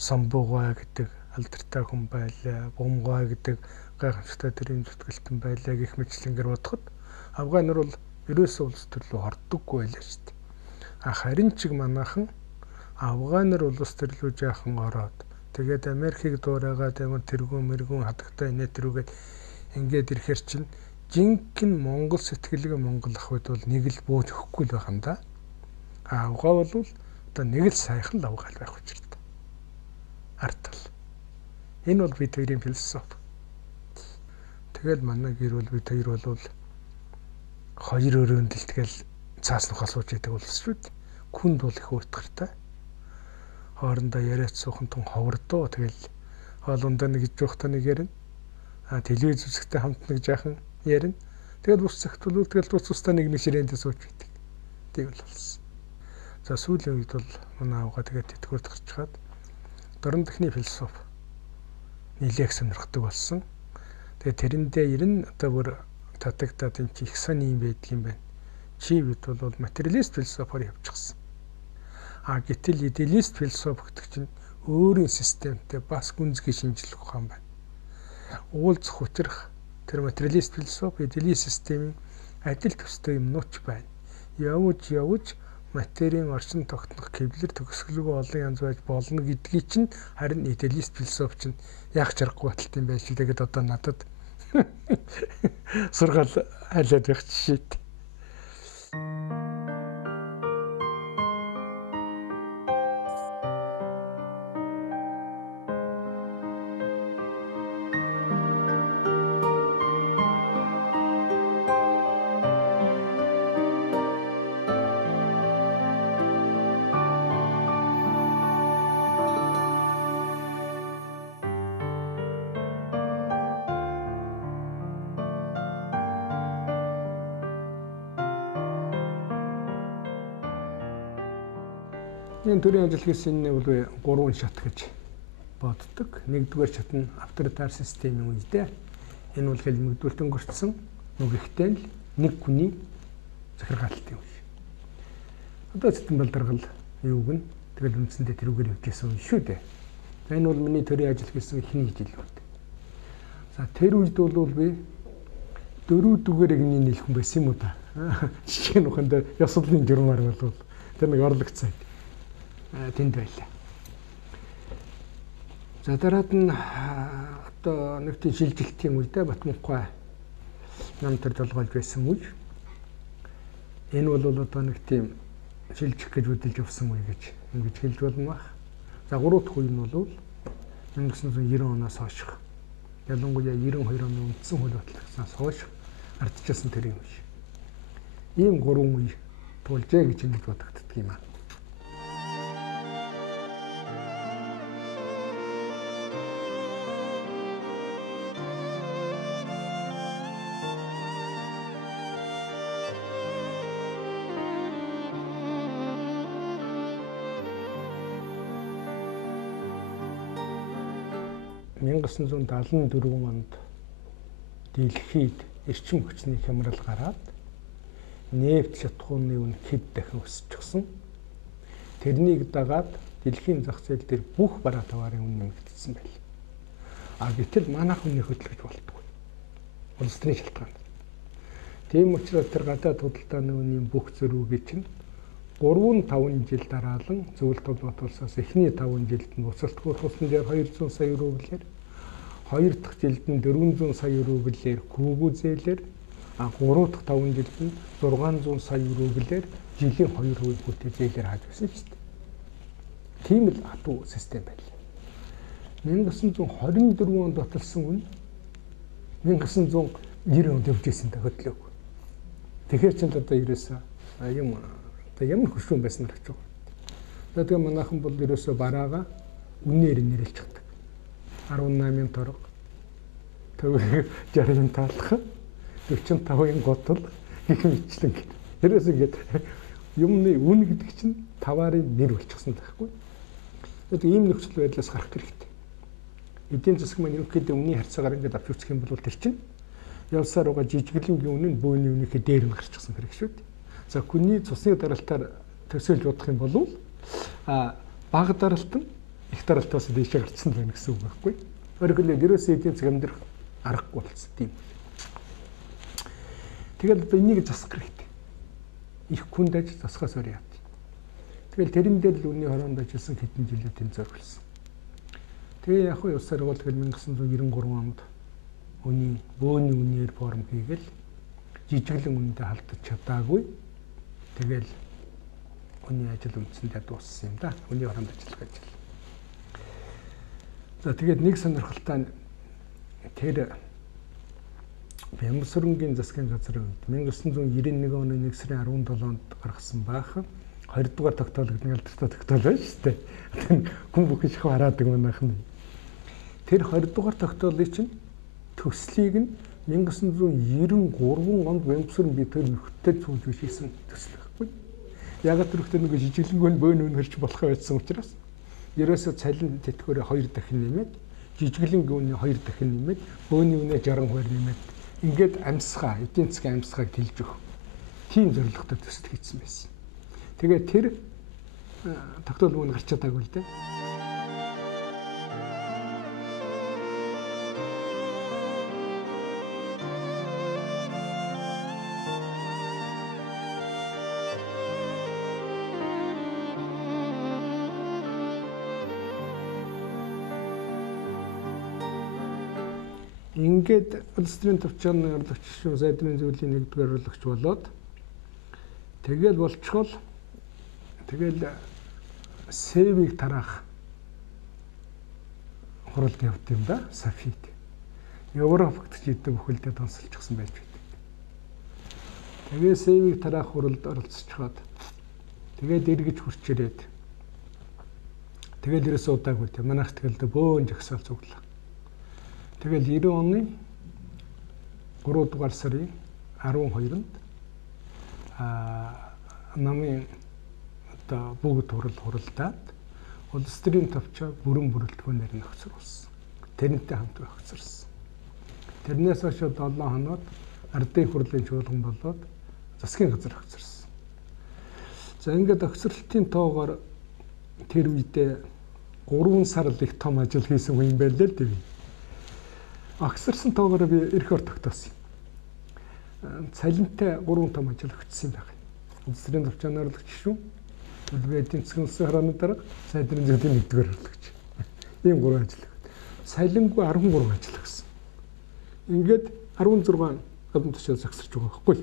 самбуугай гэдэг алдартай хүн байлаа, бумгай гэдэг гайхамшигтай төрийн зүтгэлтэн байлаа гэх мэтлэнгээр бодоход авгаа нар бол ерөөсөө улс төр рүү хордоггүй байлаа шүү дээ. Харин ч манайхан авгаа нар улс төр рүү жаахан ороод тэгээд Америкийг дуурайгаад тэргүүн мэргүүн хадагтай инээ тэрүүгээд ингээд ирэхэр чинь жинхэнэ Монгол сэтгэлгээ Монгол ах үед бол нэг л бууж өгөхгүй л байх юм да. Авгаа бол одоо нэг л сайхан л авгаал байх учиртай. Артал. Энэ бол бид хоёрын философи. Тэгэл манай гэр бүл бид хоёр бол хоёр өрөөнд л тэгэл цаас нухаа сууж идэг болсон шүү дээ. Хүнд бол их уйтгартай. Хоорондоо яриад суухан тун ховордоо тэгэл хоолундаа нэг гэж жоохтой нэг ярина. Телевиз үзэхдээ хамт нэг жаахан ярина. Тэгэл бус цагт бол тэгэл тус тустай нэг ширээндээ сууж байдаг. Тийм л болсон. За сүүлийн үед бол манай авгаа тэгээд тэтгэврт гарч чаад дорн дахны философи нилээх сонирхдаг болсон. Тэгээд тэрэндээ ирэн одоо бүр татагдаад энэ их сони юм байдаг юм байна. Чи бид бол материалист философоор явчихсан. Гэтэл идеалист философи гэдэг чинь өөрийн системтэй бас гүнзгий шинжилэх ухаан байна. Уулзах учрах тэр материалист философи идеалист системийн адил төстэй юмнууч байна. Явж материйн орчин тогтнох хэвлэр төгсгөлгүй олон янз байж болно гэдгийг чинь харин идеалист философи чинь яг чаргагүй баталт юм байна шүү дээ гэдээ одоо надад сургаал хайлаад байх жишээ. Энэ төрийн ажил хийсэн нь бол 3 шат гэж боддог. Нэгдүгээр шат нь авторитар системийн үедээ энэ бол хэлмэгдүүлэлт өнгөрцсөн нүгэгтэй л нэг хүний захиргаалтын үе. Одоо Цэцэн Балдаргал юуг нь тэгэл үндсэндээ тэрүүгээр явжсэн юм шүү дээ. За энэ бол миний төрийн ажил хийсэн эхний жил байна. За тэр үед бол би 4 дүгээр игний нийлхэн байсан юм уу та. Жишээ нь ухаанд ёслолын журмаар бол тэр нэг орлогцсон. Тэнд байлаа. За дараад нь одоо нэг тийм шилжилтийн үедээ Батмунхай нам төр толгойлж байсан үе. Энэ бол одоо нэг тийм шилжих гэж үдэлж явсан үе гэж ингэж хэлж болно бах. За 3 дахь үе нь бол 1990 оноос хойш ялангуяа 92 оны үндсэн хууль батлагдсанаас хойш ардчилсан тэрийн үе. Ийм 3 үе тулжээ гэж ингэж бодогддог юм аа. Мянга 1974 онд дэлхийд эрчим хүчний хямрал гараад нефт шатхууны үн хэд дахин өсчихсөн. Тэрнийг дагаад дэлхийн зах зээл дээр бүх бараа товарын үн нэмэгдсэн байл. Гэтэл манайх үнийг хөдөлгөж болтгүй. Улс төрийн шалтгаан. Тийм учраас тэр гадаад худалдааны үнийн бүх зөрүүгийг чинь 3-5 жил дараалан зөвлөлт толгойд улсаас эхний 5 жилд нь уцалтгүй тусламжаар 200 сая рублээр, 2 дахь жилд нь 400 сая рублээр хүүгүү зээлээр, 3 дахь 5 жилд нь 600 сая рублээр жилийн 2% хүүтэй зээлээр хааж байсан шүү дээ. Тийм л хатуу систем байлаа. 1924 онд баталсан үн 1990 онд явж ирсэн хөдлөөг. Тэгэхээр ч одоо ерөөсөө юм ямар хөшүүн байснаар гэж байна. Тэгээд манайхан бол ерөөсөө бараага үнээр нэрлж чаддаг. 18-ын торог, 60-ын таалах, 45-ын готл гэх мэтлэн. Ерөөсөө ингэж юмны үн гэдэг чинь таварын нэр болчихсон байхгүй. Тэгээд ийм нөхцөл байдлаас гарах хэрэгтэй. Эдийн засаг маань ерөнхийдөө үнийн харьцаагаар ингэж авч үзэх юм бол тэр чинь явсаар байгаа жижиглэнгийн үнэ нь бөөний үнийхээ дээр нь гарчихсан хэрэг шүү дээ. За хүний цусны даралтаар төсөөлж бодох юм бол бага даралт нь их даралтаас дээшээ гарцсан байна гэсэн үг байхгүй. Өөрөөр ерөөсөө эдийн засаг амьдрах аргагүй болсон тийм. Тэгэл одоо энийг засах хэрэгтэй. Их хүнд аж засахаас өөр яа. Тэгэл тэрэн дээр л үнийн хороонд ажилласан хэдэн жилийн зориулсан. Тэгээ яг хөө явсаар бол тэгэл 1993 онд бөөний үнийн реформ хийгээл жижиглэн үнэндээ халдаж чадаагүй. Тэгэл хүний ажил үндсэндээ дууссан юм да. Хүний хороонд ажиллах ажил. За тэгээд нэг сонирхолтой тэр Бямбсүрэнгийн засгийн газрын үед 1991 оны 1 сарын 17-нд гаргасан байх 20 дугаар тогтоол гэдэг алдартай тогтоол байна шүү дээ. Хүн бүхэн шахав хараадаг манайхан. Тэр 20 дугаар тогтоолын чинь төслийг нь 1993 онд Бямбсүрэн би тэр нөхдөд сууж хийсэн төсөл байхгүй. Яг тэр нөхдөд нэг жижиглэнгүй бөөнө хөрч болох байсан учраас ерөөсөө цалин тэтгэврээ 2 дахин нэмээд жижиглэнгийн үнэ 2 дахин нэмээд бөөний үнэ 60% нэмээд ингээд амьсгаа, эдийн засгийн амьсгааг тэлж өгөх. Тийм зорилготой төсөл хийсэн байсан. Тэгээд тэр тогтоол мөн гарч чадаагүй л дээ. Ингээд улс төрийн төвчөөний орлогч шүү сайдрын зөвлөлийн 1-р орлогч болоод тэгэл болчихвол тэгэл сэвийг тараах хуралд явд юм да Софид. Европт ч идэв бүхэлдээ донсолчихсон байж байдаг. Тэгээ сэвийг тараах хуралд оролцчиход тэгээд эргэж хурч ирээд тэгэл ерөөсөө удаагүй тийм манайх тэгэл бөөн жагсаал цуглаа. Тэгэл 90 оны 3 дугаар сарын 12-нд намын одоо бүгд хуралдаад улс төрийн төвчөө бүрэн бүрэлдэхүүнээр нь огцруулсан. Тэрнтэй хамт огцруулсан. Тэрнээс хойш 7 хоноод ардын хурлын чуулган болоод засгийн газар огцруулсан. За ингээд огцруулалтын тоогоор тэр үедээ 3 сар л их том ажил хийсэн хүн байл л дээ. Огцруулсан тоогоор би эрх ор тогтоосон. Цалинтай 3 том ажил өгсөн байх. Улс төрийн төвчөөний орлогч шүү. Эдийн засгийн улсын хорооны дарга, сайдрын зөвлөлийн 1-р орлогч. Ийм 3 ажил. Цалингүй 13 ажил өгсөн. Ингээд 16 гадна төчөө загсарч байгаа байхгүй.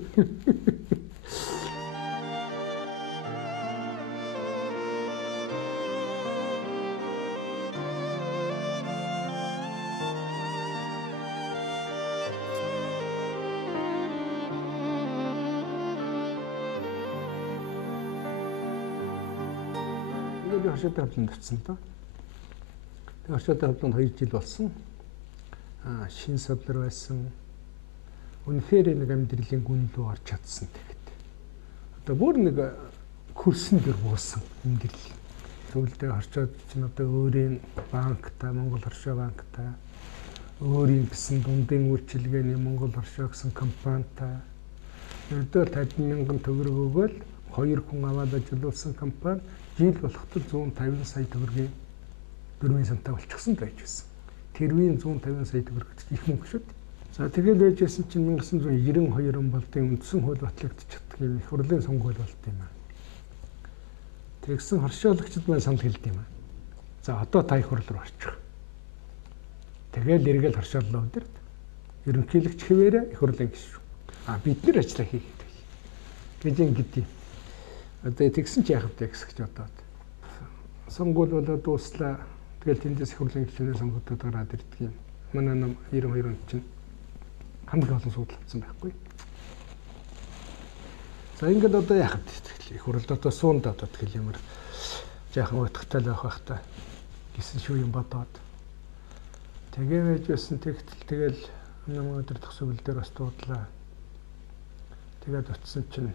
Америкийн оршуудын хавланд очсон доо. Тэгээ оршуудын хавланд 2 жил болсон. Шин судлаар байсан. Үнэхээр нэг амьдралын гүн рүү орж чадсан тэгэхэд. Одоо бүр нэг курсын дээр буусан амьдрал. Сүүлдээ орчоод чинь одоо өөрийн банктай, Монгол Оршоо банктай, өөрийн гэсэн дундын үйлчилгээний Монгол Оршоо гэсэн компанитай өдөр 50,000 төгрөг өгөөл 2 хүн аваад ажиллуулсан компани жил болоход 150 сая төгрөгийн дөрвийн сантаа болчихсон байж байсан. Тэрвийн 150 сая төгрөг их мөнгө шүү дээ. За тэгэл байжсэн чинь 1992 он болдын үндсэн хууль батлагдчихдаг юм их хурлын сонгуул болд юм аа. Тэгсэн хоршоолагчид маань санал хэлд юм аа. За одоо та их хурл руу орчих. Тэгэл эргэл хоршоорлоо өдөрт. Ерөнхийлөгч хэвээрээ их хурлын гишүүн. Бид нэр ажиллаа хийгээд байл. Гэж ингэдэм. Одоо тэгсэн чи яах вэ гэж бодоод. Сонгуул болоод дууслаа. Тэгэл тэндээс их хурлын гишүүнээ сонгогдоод гараад ирдэг юм. Манай ном 92 онд чинь хамгийн олон суудлагдсан байхгүй. За ингээд одоо яах вэ? Их хурлд одоо суунд одоо тэгэл ямар жаахан утгатай л байх та гэсэн шүү юм бодоод. Тэгээ байж байсан тэгтэл тэгэл намайг өдөр төгсгөл дээр бас дуудлаа. Тэгээд утсан чинь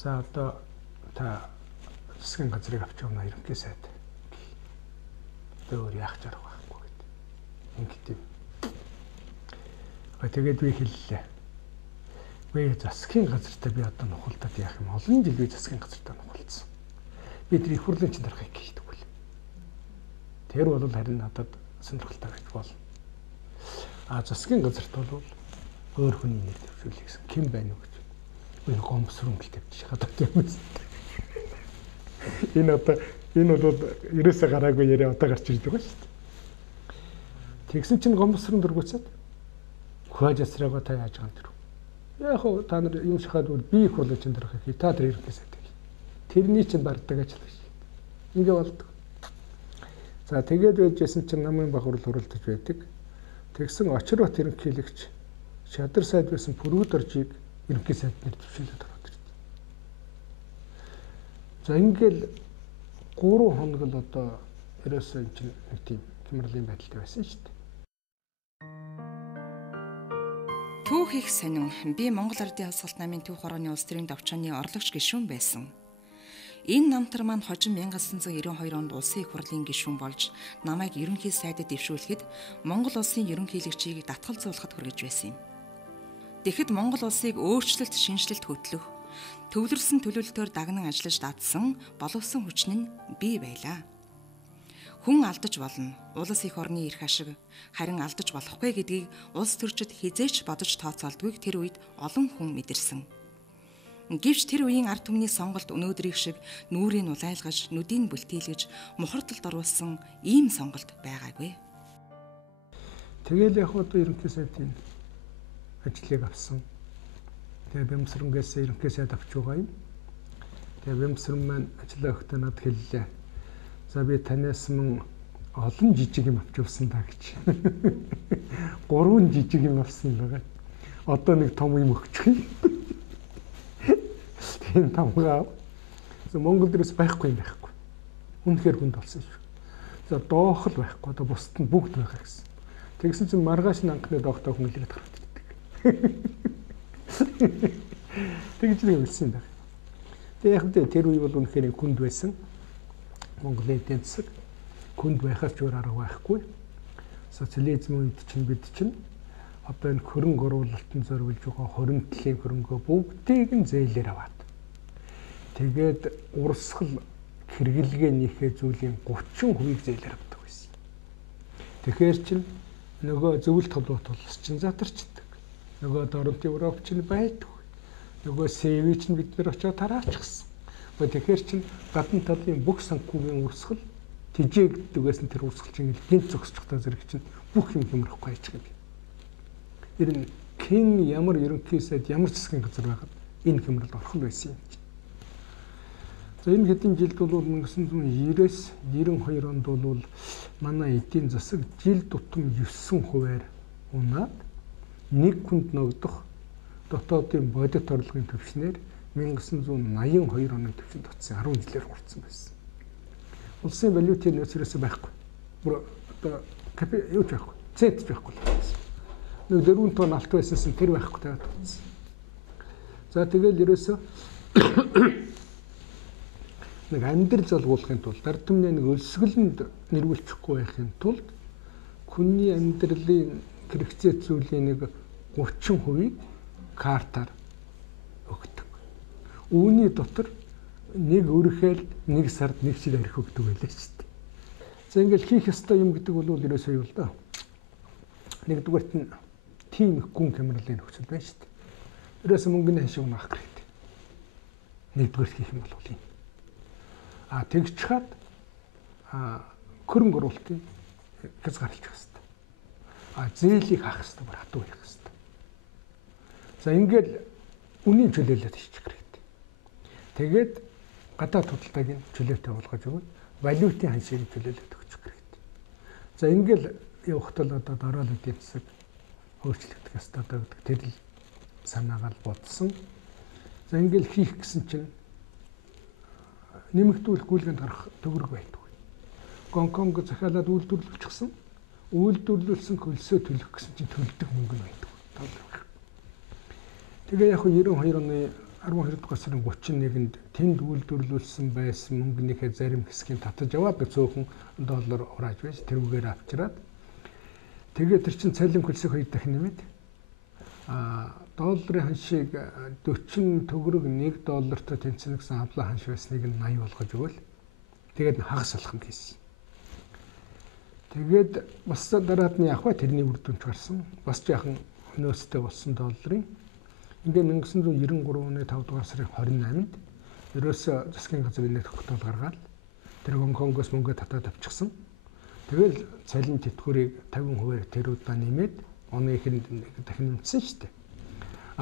за одоо та засгийн газрыг авч явна ерөнхий сайд. Өөр яах ч арга байхгүй гэдэг. Ингээд юм. Тэгээд би хэллээ. Вэ засгийн газартаа би одоо нухалдаад яах юм? Олон жил би засгийн газартаа нухалдсан. Би тэр их хурлын чинь дарахыг хэлдэг үл. Тэр бол харин надад сонирхолтой гэж болно. Засгийн газарт бол өөр хүний нэр дэвшүүлэх гэсэн ким байна уу гэж. Би гомсрон гэл тавьчих хадаад юм. Энэ бол ерөөсөө гараагүй яриа одоо гарч ирдэг ба шүү дээ. Тэгсэн чинь гомсрон дургуцаад хуваажсараа та яаж ган тэр. Яг хоо та нар юм шахаад бол би их хурлын чинь дарах хий та тэр ерөнхий сайд. Тэрний чинь бардаг ажил биш. Ингээ болдог. За тэгээд байжсэн чинь намын баг хурл хуралдаж байдаг. Тэгсэн очрот ерөнхийлөгч шадар сайд байсан Пүрүүдоржийг ерөнхий сайднаар төвшүүлээд ороод ирсэн. За ингээл 3 хоног л одоо ерөөсөө энэ чинь нэг тийм хямралын байдалтай байсан шүү дээ. Түүх их сонин би Монгол Ардын хасгалт намын түүх хорооны улс төрийн давчааны орлогч гишүүн байсан. Энэ намтар маань хожим 1992 онд улсын их хурлын гишүүн болж намайг ерөнхий сайдад дэвшүүлэхэд Монгол улсын ерөнхийлөгчийг татгалзуулахад хүргэж байсан юм. Тэгэхэд Монгол улсыг өөрчлөлт шинжилэлт хөтлөх, төвлөрсөн төлөвлөлтөөр дагнан ажиллаж дадсан боловсон хүчин нь би байлаа. Хүн алдаж болно. Улс их орны эрх ашиг харин алдаж болохгүй гэдгийг улс төрчид хизээч бодож тооцоолдгүйг тэр үед олон хүн мэдэрсэн. Гэвч тэр үеийн ард түмний сонголт өнөөдрийг шиг нүрийг улайлгаж, нүдийг бүлтийлгэж, мухардалд оруулсан ийм сонголт байгаагүй. Тэгэл яг одоо ерөнхий сайдын ажлыг авсан. Тэгээ Бямсрангаас ерөнхий сайд авч байгаа юм. Тэгээ Бямсран маань ажиллаа өгтөө над хэллээ. За би танаас мөн олон жижиг юм авч явсан даа гэж. 3 жижиг юм авсан байгаа. Одоо нэг том юм өгчих юм. Тийм тамгаа. Монгол дээрээс байхгүй юм байхгүй. Үнэхээр хүнд болсон шүү. За доох л байхгүй. Одоо бусд нь бүгд байгаа гэсэн. Тэгсэн чинь маргааш нь анхны доохтой хүн илэрээд гараад ирдэг. Тэгж нэг үлсэн байна. Тэгээ яг л тэр үе бол үнэхээр хүнд байсан. Монголын эдийн засаг хүнд байхаас ч өөр арга байхгүй. Социализм үед чинь бид чинь одоо энэ хөрөнгө оруулалтанд зориулж байгаа хоригдлын хөрөнгөө бүгдийг нь зээлээр аваад. Тэгээд урсгал хэрэглэгээнийхээ зүйлийн 30% зээлээр авдаг байсан. Тэгэхээр чинь нөгөө зөвлөлт толгойд толс чинь затарчдаг. Нөгөө дорнт Европ чинь байдгүй. Нөгөө СВ чинь бид нэр очиод тараачихсан. Тэгэхээр чинь гадна талын бүх санхүүгийн урсгал тижээгддгээс нь тэр урсгал чинь гинт зогсчихдаа зэрэг чинь бүх юм хямрахгүй яачих юм. Ер нь хэн ямар ерөнхий сайд ямар засгийн газар байгаад энэ хямралд орох нь байсан юм. За энэ хэдэн жилд бол 1990-ээс 92 онд бол манай эдийн засаг жил тутам 9%-аар унаад нэг хүнд ногдох дотоодын бодит орлогын түвшнээр 1982 оны төвчөнд очсон 10 жилээр хүрсэн байсан. улсын валютын нөөцөөс байхгүй. Бүр одоо юу ч байхгүй. Цент ч байхгүй. Нэг 4 тонн алт байсанс тэр байхгүй тавиад утсан. За тэгэл ерөөсөө нэг амьдрал залгуулахын тулд ард түмний нэг өлсгөлөнд нэрвүүлчихгүй байхын тулд хүний амьдралын хэрэгцээ зүйлийн нэг 30% картаар өгдөг. Үүний дотор нэг өрхөөл нэг сард нэг шиг архи өгдөг байлаа шүү дээ. За ингээл хийх ёстой юм гэдэг бол ерөөсөө юу л доо. Нэгдүгээрт нь тийм их гүн хямралын нөхцөл байна шүү дээ. Ерөөсөө мөнгөний хашиг наах хэрэгтэй. Нэгдүгээр хийх юм бол юм. Тэгж чад хөрөнгө оруулалтын хязгаарлалт хийх хэрэгтэй. Зээлийг хаах хэрэгтэй, бүр хатуу хийх хэрэгтэй. За ингээл үнийн чөлөөлөлт хийчих хэрэгтэй. Тэгээд гадаад худалдааг нь чөлөөтэй болгож өгнө. Валютын ханшийг чөлөөлөлт өгчих хэрэгтэй. За ингээл явахт л одоо дараа л эдийн засаг өөрчлөгдөх ёстой гэдэг тэр л санаагаар бодсон. За ингээл хийх гэсэн чинь нэмэгдүүлэх гүйлгэнд гарах төгрөг байдаг. Гонконг захиалаад үйлдвэрлэгчсэн. Үйлдвэрлүүлсэн хөлсөө төлөх гэсэн чинь төлдөг мөнгө нь байдаг. Тэгээ яг 92 оны 12 дугаар сарын 31-нд тэнд үйлдвэрлүүлсэн байсан мөнгөнийхээ зарим хэсгийг татаж аваад цөөхөн доллар хурааж байж тэрүүгээр авчираад тэгээ тэр чин цалин хөлсөө 2 дахин нэмээд долларын ханшийг 40 төгрөг 1 доллартай тэнцэнэ гэсэн авлаа ханш байсныг нь 80 болгож өгөөл. Тэгээд хагас болох юм хийсэн. Тэгээд бас дараад нь явах ба тэрний үр дүнч гарсан. Бас жаахан нөөцтэй болсон долларын. Ингээд 1993 оны 5 дугаар сарын 28-нд ерөөсө засгийн газрын нэг тогтоол гаргаад тэр Гонконгоос мөнгө татаад авчихсан. Тэгэл цалин тэтгэврийг 50% тэр удаа нэмээд оны ихэнд дахин нэмсэн шүү дээ.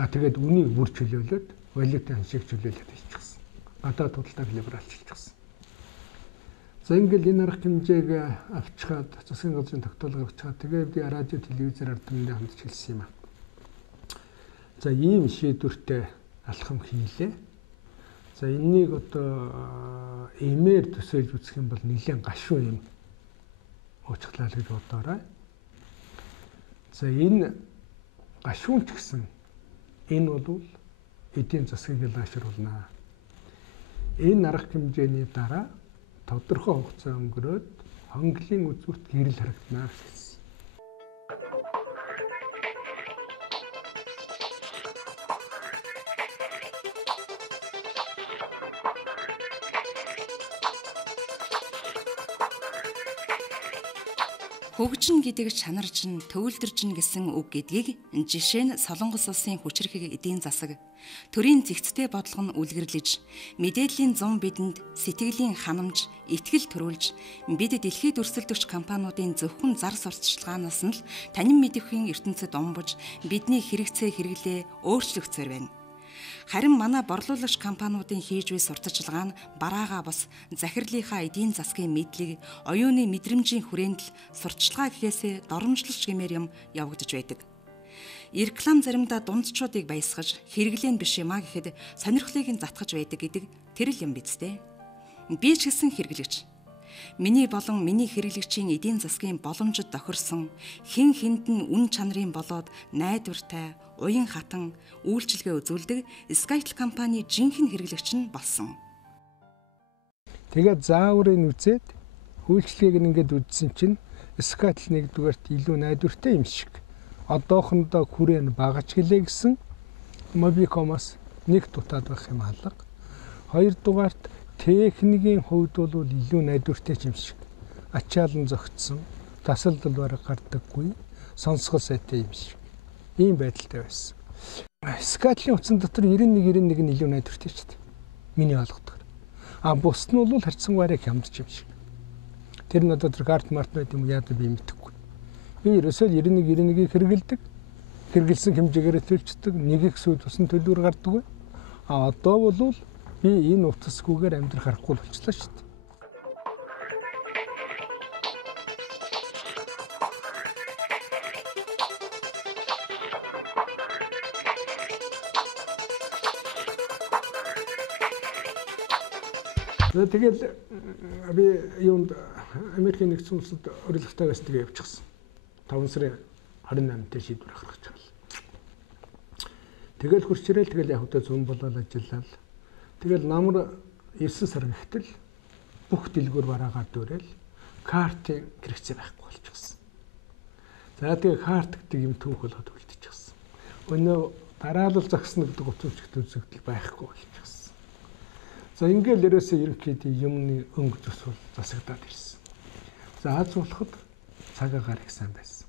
Тэгээд үнийг бүр чөлөөлөд валютын ханшийг чөлөөлөд хийчихсэн. Гадаад худалдааг либералчилчихсан. За ингээл энэ арга хэмжээг авчгаад засгийн газрын тогтоолыг авчгаад тэгээд би радио телевизээр ард түмэндээ хандж хэлсэн юм аа. За ийм шийдвэртэй алхам хийлээ. За энэнийг одоо эмээр төсөөлж үзэх юм бол нэлээд гашуун юм уучлаа л гэж бодоорой. За энэ гашуун ч гэсэн энэ бол эдийн засгийг лайшруулна. Энэ арга хэмжээний дараа тодорхой хугацаа өнгөрөөд хонглын үзүүрт гэрэл харагдана гэсэн. Хөгжин гэдэг чанаржин, төвлөржин гэсэн үг гэдгийг жишээ нь Солонгос улсын хүчирхэг эдийн засаг, төрийн зэгцтэй бодлого нь үлгэрлэж, мэдээллийн зам бидэнд сэтгэлийн ханамж, итгэл төрүүлж, бид дэлхийд өрсөлдөгч компаниудын зөвхөн зар сурталчилгаанаас нь л танин мэдэвхийн ертөнцид омбож, бидний хэрэгцээ хэрэглээ өөрчлөгцөөр байна. Харин манай борлуулагч компаниудын хийж буй сурталчилгаа нь бараагаа бас захирлынхаа эдийн засгийн мэдлэг, оюуны мэдрэмжийн хүрээнд л сурталчилгаа гэхээсээ доромжлолч гэмээр юм явагдаж байдаг. Реклам заримдаа дундчуудыг баясгаж, хэрэглэн биш юмаа гэхэд сонирхлыг нь затгаж байдаг гэдэг тэр л юм биз дээ. Би ч гэсэн хэрэглэгч. Миний болон миний хэрэглэгчийн эдийн засгийн боломжид тохирсон хэн хэнд нь үн чанарын болоод найдвартай, уян хатан үйлчилгээ үзүүлдэг Skytel компани жинхэнэ хэрэглэгч нь болсон. Тэгээд зааврыг үзээд үйлчилгээг ингээд үзсэн чинь Skytel нэгдүгээрт илүү найдвартай юм шиг. Одоохондоо хүрээ нь багаж гэлээ гэсэн Mobicom-оос нэг дутаад байх юм алга. Хоёрдугаарт техникийн хувьд бол илүү найдвартай юм шиг. Ачаалан зөгцсөн, тасалдал бараг гардаггүй, сонсгол сайтай юм шиг. Ийм байдалтай байсан. Skytel-ийн утсан дотор 91 нь илүү найдвартай ч гэдэг. Миний ойлгодгоор. Бусд нь бол харьцангуйраа хямдч юм шиг. Тэр нь одоо тэр карт март байт юм яа би мэдэхгүй. Би ерөөсөө 91-ийг хэрэгэлдэг. Хэрэгэлсэн хэмжээгээр төлчдөг. Нэг их сүйд тусан төлбөр гардаг. Одоо бол би энэ утасгүйгээр амьдрах аргагүй болчихлоо шүү дээ. Тэгэл би юунд Америкийн нэгдсэн улсад урилгатайгаас тэгээ явчихсан. 5 сарын 28-нд шийдвэр гаргаж байгаа. Тэгэл хурц ирээл тэгэл яг хөдөө зүүн болоод ажиллаад тэгэл намар 9 сар гэтэл бүх дэлгүүр бараагаар дүүрэл картын хэрэгцээ байхгүй болчихсон. За тэгээ карт гэдэг юм түүх болгоод үлдчихсэн. Өнөө дараалал зогсно гэдэг утгачлалт үзэгдэл байхгүй болчихсон. За ингээл ерөөсөө ерөнхийдөө юмны өнгө зүсвэл засагдаад ирсэн. За аз болоход цагаагаар их сайн байсан.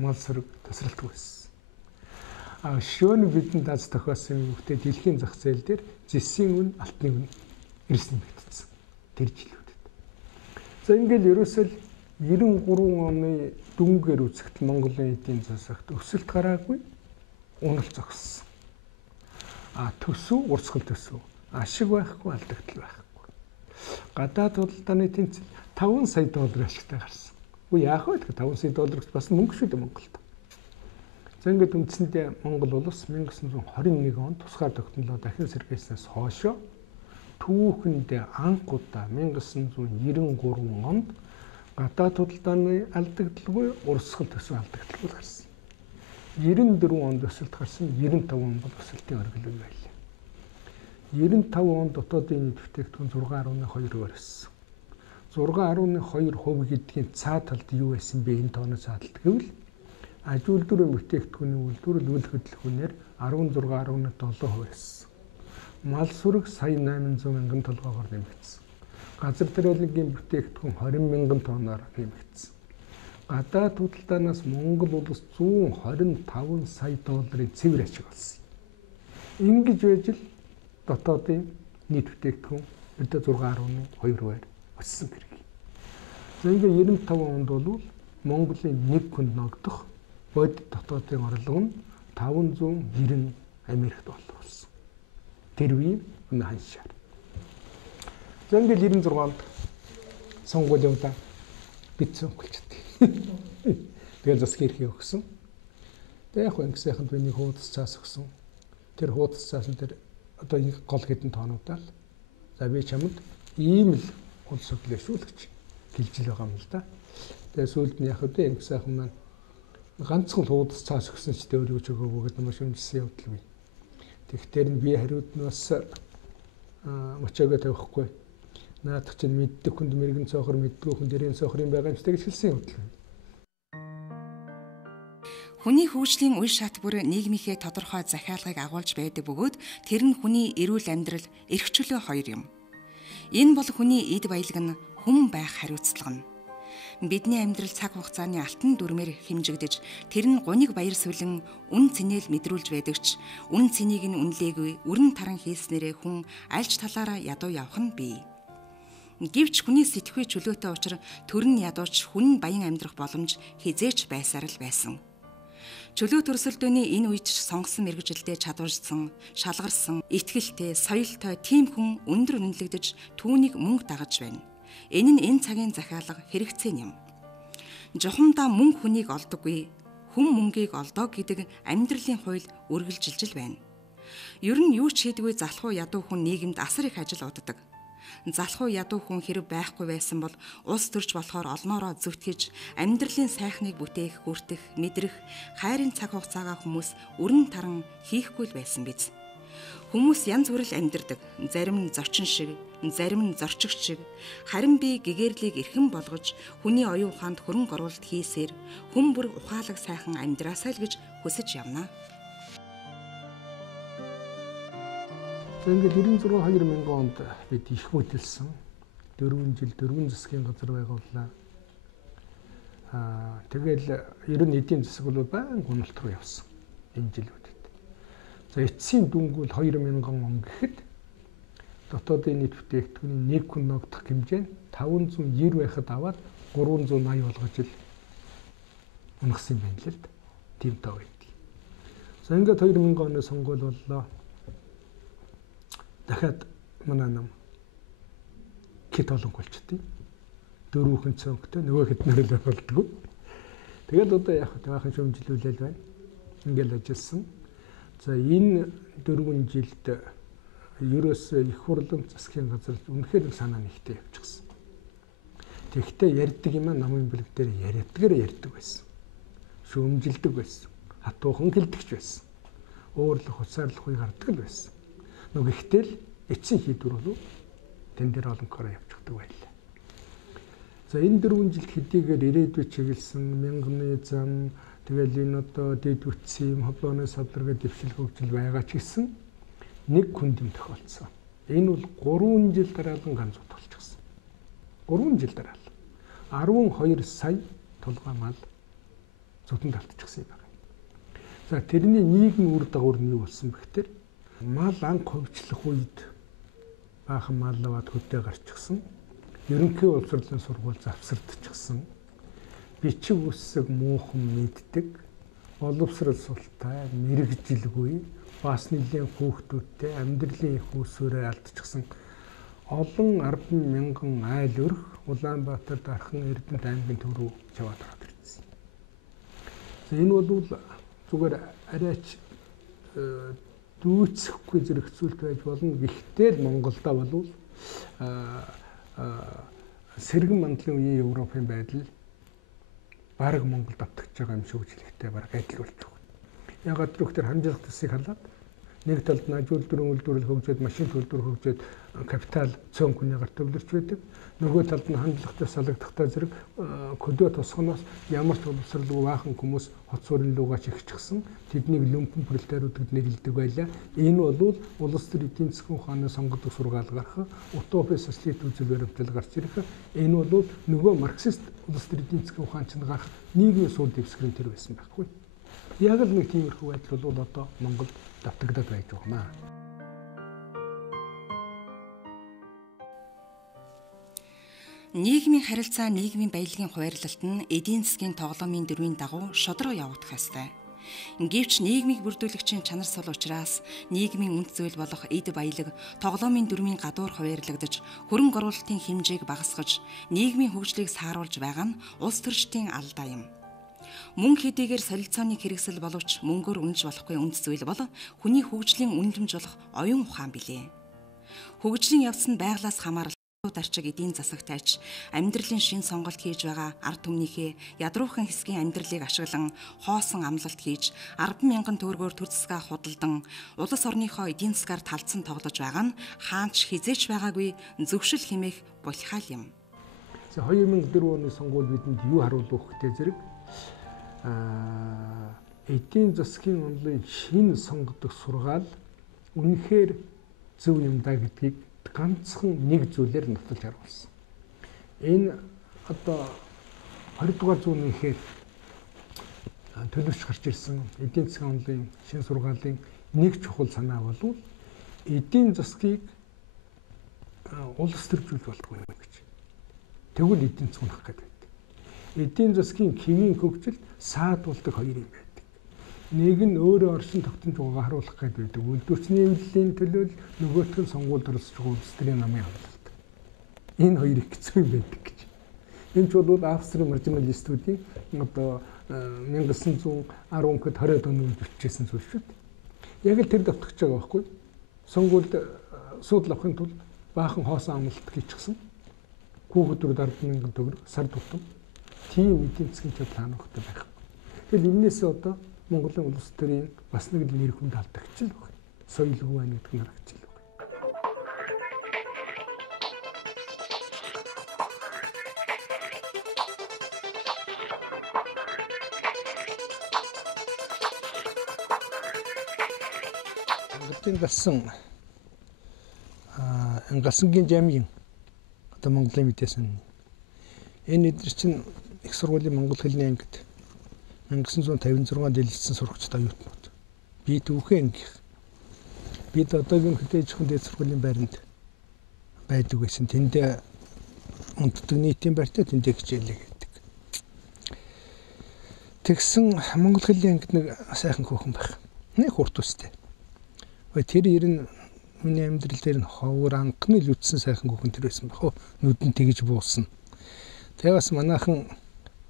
Мал сөрөг тасралтгүй байсан. Шөөний бидэнд аз тохиосон үгтэй дэлхийн зах зээл дээр зэсийн үн, алтны үн ирсэн байтцсан. Тэр жилүүдэд. За ингээл ерөөсөө 93 оны дүнгээр үзэхдээ Монголын эдийн засагт өсөлт гараагүй, унал зогссон. Төсөв, урсгал төсөв. Ашиг байхгүй, алдагдал байхгүй. Гадаад худалдааны тэнцэл 5 сая доллар ашигтай гарсан. Үгүй яах вэ? 5 сая доллар гэж бас мөнгө шүү дээ Монголд. За ингээд үндсэндээ Монгол улс 1921 онд тусгаар тогтнолоо дахин сэргээснээс хойшоо түүхэндээ анх удаа 1993 онд гадаад худалдааны алдагдaltaгүй урсгал төсөв алдагдaltaгүй гарсан. 94 онд өсөлт гарсан, 95 он бол өсөлтийн оргил байлаа. 95 онд дотоодын нийт бүтээгдэхүүн 6.2-оор өссөн. 6.2% гэдгийн цаа талд юу байсан бэ энэ тооны цаа талд гэвэл аж үйлдвэрийн бүтээгдэхүүний үйлдвэрлэл үйл хөдлөхүүнээр 16.7% өссөн. Мал сүрэг сая 800 мянган толгоогоор нэмэгдсэн. Газар тариалангийн бүтээгдэхүүн 20 мянган тонноор нэмэгдсэн. Гадаад худалдаанаас Монгол улс 125 сая долларын цэвэр ачиг олсон. Ингэж байж л дотоодын нийт бүтээгдэхүүн өдөө 6.2%-аар өссөн хэрэг. За ингээ 95 онд бол Монголын 1 хүнд ногдох бодит дотоодын орлого нь 590 Америк доллар болсон. Тэр үеийн өнөө ханшаар. За ингээл 96 онд сонгуулиудаа бид сонгуулчихдаг. Тэгээд засгийн эрхийг өгсөн. Тэгээд яг энэ сайханд би нэг хуудас цаас өгсөн. Тэр хуудас цаасан дээр одоо нэг гол хэдэн тоонуудаа л за би чамд ийм л улс хөдлөшүүлэгч гэлж л байгаа юм л да. Тэгээд сүүлд нь яг хөдөө энэ сайхан маань ганцхан хуудас цаас өгсөн ч дээ өөрөө ч өгөөгүй гэдэг маш үнэлсэн явдал бий. Тэгэхээр би хариуд нь бас мочоогоо тавихгүй. Наадах чинь мэддэг хүнд мэрэгэн цоохор мэддгүй хүн дээрэн цоохрын байгаа юм шиг хэлсэн явдал бий. Хүний хөгжлийн үе шат бүр нийгмийнхээ тодорхой захиалгыг агуулж байдаг бөгөөд тэр нь хүний эрүүл амьдрал, эрх чөлөө хоёр юм. Энэ бол хүний эд баялаг нь хүм байх хариуцлага нь. Бидний амьдрал цаг хугацааны алтан дүрмээр хэмжигдэж, тэр нь гуниг баяр сүлэн үн цэнэл мэдрүүлж байдагч, үн цэнийг нь үнэлээгүй, өрн таран хийснээрээ хүн альж талаараа ядуу явах нь бий. Гэвч хүний сэтгвээ чөлөөтэй учраас төр нь ядууч хүн баян амьдрах боломж хизээч байсаар л байсан. Чөлөө төрсөлдөөний энэ үед сонгосон мэргэжилтэд чадварсан, шалгарсан, итгэлтэй, соёлтой тийм хүн өндөр үнэлэгдэж түүнийг мөнгө дагаж байна. Энэ нь энэ цагийн захиалга хэрэгцээ юм. Жухамдаа мөнгө хүнийг олдоггүй, хүн мөнгийг олдоо гэдэг амьдралын хууль үргэлжилж байна. Ер нь юу ч хийдэггүй залхуу ядуу хүн нийгэмд асар их ажил уддаг. Залхуу ядуу хүн хэрэг байхгүй байсан бол улс төрж болохоор олноороо зүтгэж, амьдралын сайхныг бүтээх, хүртэх, мэдрэх, хайрын цаг хугацаагаа хүмүүс өрн таран хийхгүй л байсан биз. Хүмүүс янз бүрэл амьдардаг. Зарим нь зочин шиг, зарим нь зорчигч шиг. Харин би гэгэрлийг эрхэм болгож, хүний оюун ухаанд хөрөнгө оруулалт хийсээр хүн бүр ухаалаг сайхан амьдраасай л гэж хүсэж явна. Ингээд 96-2000 онд бид их хөдөлсөн 4 жил 4 засгийн газар байгууллаа. Тэгэл ер нь эдийн засаг бол баян уналт руу явсан энэ жилүүдэд. За эцсийн дүнгүүл 2000 он гэхэд дотоодын нийт бүтээгдэхүүний 1 хүн ногдох хэмжээ нь 590 байхад аваад 380 болгож ил унагсан юм байна л да. Тийм тоо байдал. За ингээд 2000 оны сонгуул боллоо. Дахиад манай нам кит олонголчтой. Дөрвөн цонхтой нөгөө хэднэр л болдгоо. Тэгээд одоо яг баахан шөмжлүүлэл байна. Ингээл ажилласан. За энэ 4 жилд ерөөсөө их хурлын засгийн газар үнэхээр санаа нэгтэй явчихсан. Тэгэхдээ ярьдаг юм намын бэлэг дээр ярьдаг байсан. Шүүмжилдэг байсан. Хатуухан гэлдэгч байсан. Уурлах, уцаарлах үе гардаг л байсан. Гэхдээ л эцсийн хийдвэр бол тэн дээр олонхороо явчихдаг байлаа. За энэ 4 жилд хэдийгээр ирээдүйд чиглэсэн мянганы зам тэгэл энэ одоо дэд үтсийн холбооны савларга дэвшил хөгжил байгаа ч гэсэн нэг хүндэм тохиолдсон. Энэ бол 3 жил дараалан ганц удалчихсан. 3 жил дараалал. 12 сая тулгай мал зүтэн талтчихсан юм байна. За тэрний нийгмийн үр дагавар нь юу болсон бэ гэхээр мал анх хөгжлөх үед баахан мал аваад хөдөө гарчихсан. Ерөнхий улсрлын сургууль завсардчихсан. Бичиг үсэг муухан мэддэг, боловсрал султай, мэрэгжилгүй, бас нэлийн хүүхдүүдтэй амьдралын их усүрээ алдчихсан олон 10,000 айл өрх Улаанбаатар дархан Эрдэнэт аймгийн төв рүү яваад ороод ирсэн. За энэ бол зүгээр арайч дүүцэхгүй зэрэгцүүлт байж болно. Гэхдээ л Монголда бол сэргэн мандлын үеийн Европын байдал бараг Монголд автагдж байгаа юм шиг үжилэгтэй бараг адил болж байна. Ягаад гэвэл хамжуулах төсийг халаад нэг талд нажуулдрын үйлдвэрлэл хөгжөөд машин төлбөр хөгжөөд капитал цөөн хүний гарт төвлөрч байдаг. Нөгөө талд нь хандлагатай салгадахтай зэрэг көдөө тосгоноос ямар ч боловсралгүй баахан хүмүүс хот суурин луугаа чигчсэн тэднийг lumpen пролетариудад нэглэдэг байлаа. Энэ бол улс төр эдийн засгийн ухааны сонгодог сургаал гарах, утопи социалист үзэл баримтал гарч ирэх. Энэ бол нөгөө марксист улс төр эдийн засгийн ухаанч нь гарах нийгмийн суурь дэвсгэрийн тэр байсан байхгүй. Яг л нэг тиймэрхүү байдал бол одоо Монголд давтагдаад байж байгаа маа. Нийгмийн харилцаа, нийгмийн баялагын хуваарлалт нь эдийн засгийн тоглоомын дөрвийн дагуу шодроо явагдах ёстой. Гэвч нийгмийг бүрдүүлэгчийн чанар сул учраас нийгмийн үнд зүйл болох эд баялаг тоглоомын дөрвийн гадуур хуваарлагдаж, хөрөнгө оруулалтын хэмжээг багасгаж, нийгмийн хөгжлийг сааруулж байгаа нь улс төрчдийн алдаа юм. Мөнгө хэдийгээр солилцооны хэрэгсэл боловч мөнгөөр үнэлж болохгүй үнд зүйл бол хүний хөгжлийн үнэлэмж болох оюун ухаан билээ. Хөгжлийн явц нь байглаас хамаарал дарчиг эдийн засагтайч амьдралын шин сонголт хийж байгаа ард түмнийхээ ядруухан хэсгийн амьдралыг ашиглан хоосон амлалт хийж 10,000 төгрөгөөр төр засгаа худалдан улс орныхоо эдийн засгаар талцсан тоглож байгаа нь хаанч хизээч байгаагүй зөвшил хэмээх булхаал юм. За 2004 оны сонгуульд бидэнд юу харуулах гэхтэй зэрэг эдийн засгийн онлын шин сонгодог сургаал үнэхээр зөв юм да гэдгийг ганцхан нэг зүйлээр нотолж харуулсан. Энэ одоо 20 дугаар зууны ихээр төлөвч гарч ирсэн эдийн засгийн онлын шин сургаалын нэг чухал санаа бол эдийн засгийг улс төржүүлж болтгүй юм гэж. Тэгвэл эдийн засаг унах гэдэг. Эдийн засгийн хэвийн хөгжилд саадуулдаг хоёр юм байдаг. Нэг нь өөрөө оршин тогтнож байгаагаа харуулах гэдэг. Үйлдвэрчний эвлэлийн төлөөл нөгөөх нь сонгуульд оролцож байгаа улс төрийн намын амлалт. Энэ хоёр их хэцүү юм байдаг гэж. Энэ ч бол Австрийн маржиналистуудын одоо 1910-д 20-д оны үед бичсэн зүйл шүү дээ. Яг л тэр давтагч байгаа байхгүй. Сонгуульд суудлах авахын тулд баахан хоосон амлалт хийчихсэн. Хүүхдүүд 10,000 төгрөг сар тутам. Тийм эдийн засгийн план өгөхтэй байх. Тэгэл энэс одоо Монголын улс төрийн бас нэг нэр хүнд алдагч л байна. Соёлгүй байна гэдэг нь харагдаж байна. Монголын галсангийн жамгийн одоо Монголын мэдээсэн энэ эдгээр чинь их сургуулийн монгол хэлний ангид 1956 дэлгэцсэн сурагчид оюутнууд. Би түүхэн ангих. Бид одоогийн хөтөөжхөн дээд сургуулийн байранд байдаг байсан. Тэндээ унтдаг нийтийн байртай тэндээ хичээлээ гэдэг. Тэгсэн монгол хэлний ангид нэг сайхан хүүхэн байх. Нэг хурд үстэй. Тэр ер нь миний амьдрал дээр нь ховор анхны л үтсэн сайхан хүүхэн тэр байсан байх. Нүд нь тэгж буусан. Тэгээ бас манайхан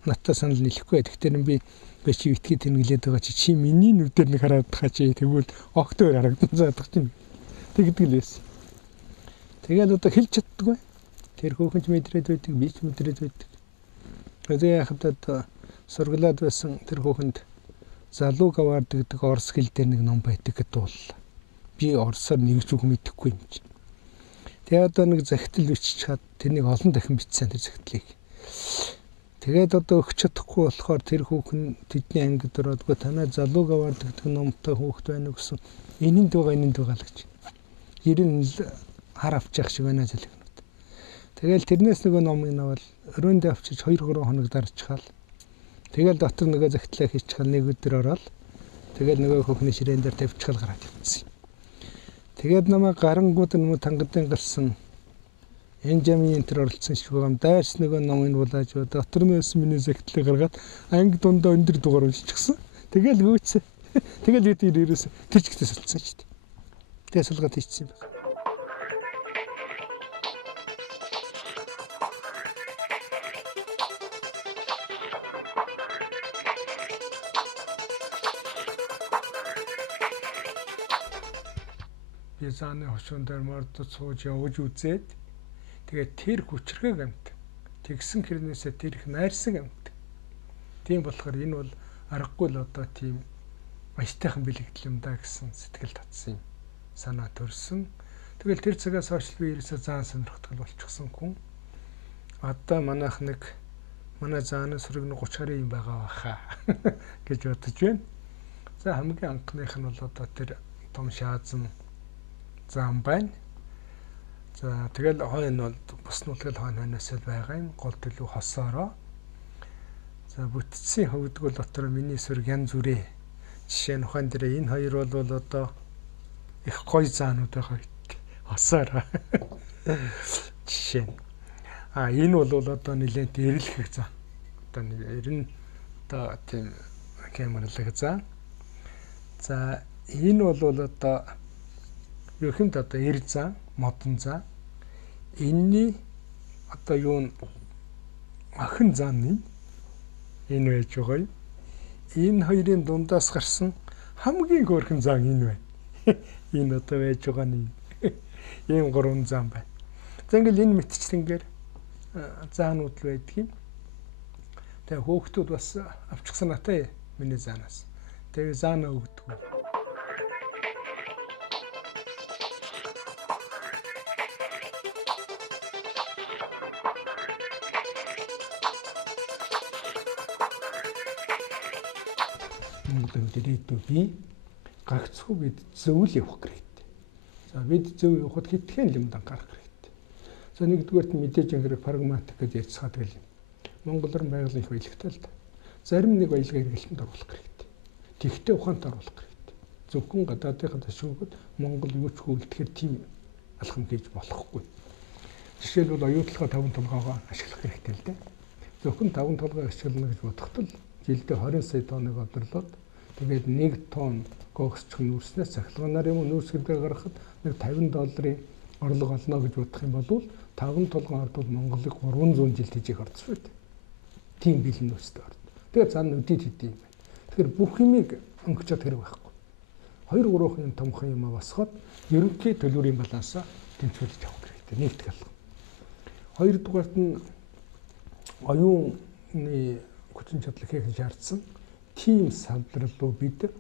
надтай санал нийлэхгүй. Тэгэхээр би чи витгий тэнглээд байгаа чи миний нүдээр нэг хараад тахаа чи тэгвэл огтоор харагдан заадах чинь. тэгдэг л байсан. Тэгээд одоо хэлж чаддаггүй. Тэр хөөхөнч мэдрээд байдаг, би ч мэдрээд байдаг. Тэгээ яхад одоо сургалаад байсан тэр хөөхөнд залуу гавард гэдэг орос хэл дээр нэг ном байдаг гэдэг бол би оросоор нэгж үг мэдэхгүй юм чинь. Тэгээ одоо нэг захидал бичиж чад тэрнийг олон дахин бичсэн тэр захидлыг. Тэгээд одоо өгч чадахгүй болохоор тэр хүүхэн тэдний ангид ороодгүй танай залуу гавард гэдэг номтой хүүхэд байна уу гэсэн энэнд байгаа л гэж. Ер нь хар авчих шиг байна залхинууд. Тэгэл тэрнээс нөгөө номыг навал өрөөндөө авчиж 2-3 хоног дарчихаал. Тэгэл дотор нөгөө захидлаа хийчихэл нэг өдөр ороод тэгэл нөгөө хүүхний ширээн дээр тавьчихал гараад ирсэн. Тэгээд намайг гарангууд нөгөө тангадын гарсан Энжамийн энэ оролцсон шиг байгаа юм. Дайрс нөгөө номыг булааж дотор нь байсан миний захидлыг гаргаад анги дундаа өндөр дугаар уншчихсан. Тэгэл гүйцээ. Тэгэл үүд ирээс тэр чигтээ солилцсон шүү дээ. Тэгээ сулгаад хийчихсэн юм байна. Би зааны хошуун дээр мордод сууж явж үзээд тэгээд тэр хүчрхэг амт тэгсэн хэрнээсээ тэр их найрсан амт. Тийм болохоор энэ бол аргагүй л одоо тийм баяртайхан бэлэгдэл юм да гэсэн сэтгэл татсан юм. Санаа төрсөн. Тэгэл тэр цагаас хойш би ерөөсөө заан сонирхтгал болчихсон хүн. Одоо манайх нэг манай зааны сүрэг 30 гаруй юм байгаа баха гэж бодож байна. За хамгийн анхных нь бол одоо тэр том шаазан зам байна. За тэгэл хойно бол бус нутгал хойноос л байгаа юм. Гол төлөв хосоороо. За бүтцийн хөвдөг бол дотор миний сүрэг янз бүрээ. Жишээ нь ухаан дээр энэ хоёр бол одоо их гоё заанууд байгаа. Хосоороо. Жишээ нь. Энэ бол одоо нэлээд эрлэх зан. Одоо ер нь одоо тийм камерлаг зан. За энэ бол одоо юу хэмд одоо эр зан, модон зан. Энэний одоо юу н охин зан энэ байж байгаа юм. Энэ хоёрын дундаас гарсан хамгийн хөөрхөн зан энэ байна. Энэ одоо байж байгаа нь ийм гурван зан байна. За ингээл энэ мэтчлэнгээр заанууд л байдаг юм. Тэгээ хөөхтүүд бас авчихсан натай миний заанаас. Тэгээ заанаа өгдөг. Монголын ирээдүйд би гагцхүү бид зөвл явах хэрэгтэй. За бид зөв явахад хитгэн юм гарах хэрэгтэй. За нэгдүгээрт мэдээж ингээд прагматик гэж ярьцгаад гэл юм. Монгол орн байгалийн их баялагтай л да. Зарим нэг баялаг хэрэглэлтэнд оруулах хэрэгтэй. Тэгтээ ухаантай оруулах хэрэгтэй. Зөвхөн гадаадынхаа ташуугад Монгол юу ч хөвөлдөхээр тийм алхам хийж болохгүй. Жишээлбэл оюутлага 5 толгоогоо ашиглах хэрэгтэй л дээ. Зөвхөн 5 толгоо ашиглана гэж бодохдоо жилдээ 20 сая тонныг орлоод тэгээд 1 тонн гогсчих нүүрснээс цахилгаанаар юм нүүрсгэлдээ гаргахад нэг $50 орлого олно гэж бодох юм бол 5 толгойн ордууд Монголыг 300 жил тижих орцсон үү. Тийм бэлэн нөөцтэй орд. Тэгээд зан нүдэд хэдий юм байна. Тэгэхээр бүх юмыг өнгөчөд хэрэг байхгүй. 2-3 томхон юм босгоод ерөнхий төлбөрийн балансаа тэнцвэрлэж авах хэрэгтэй. Нэгтгэх алга. Хоёрдугаарт нь оюуны хүчин чадлыг хийх шаардсан тийм сандрал руу бид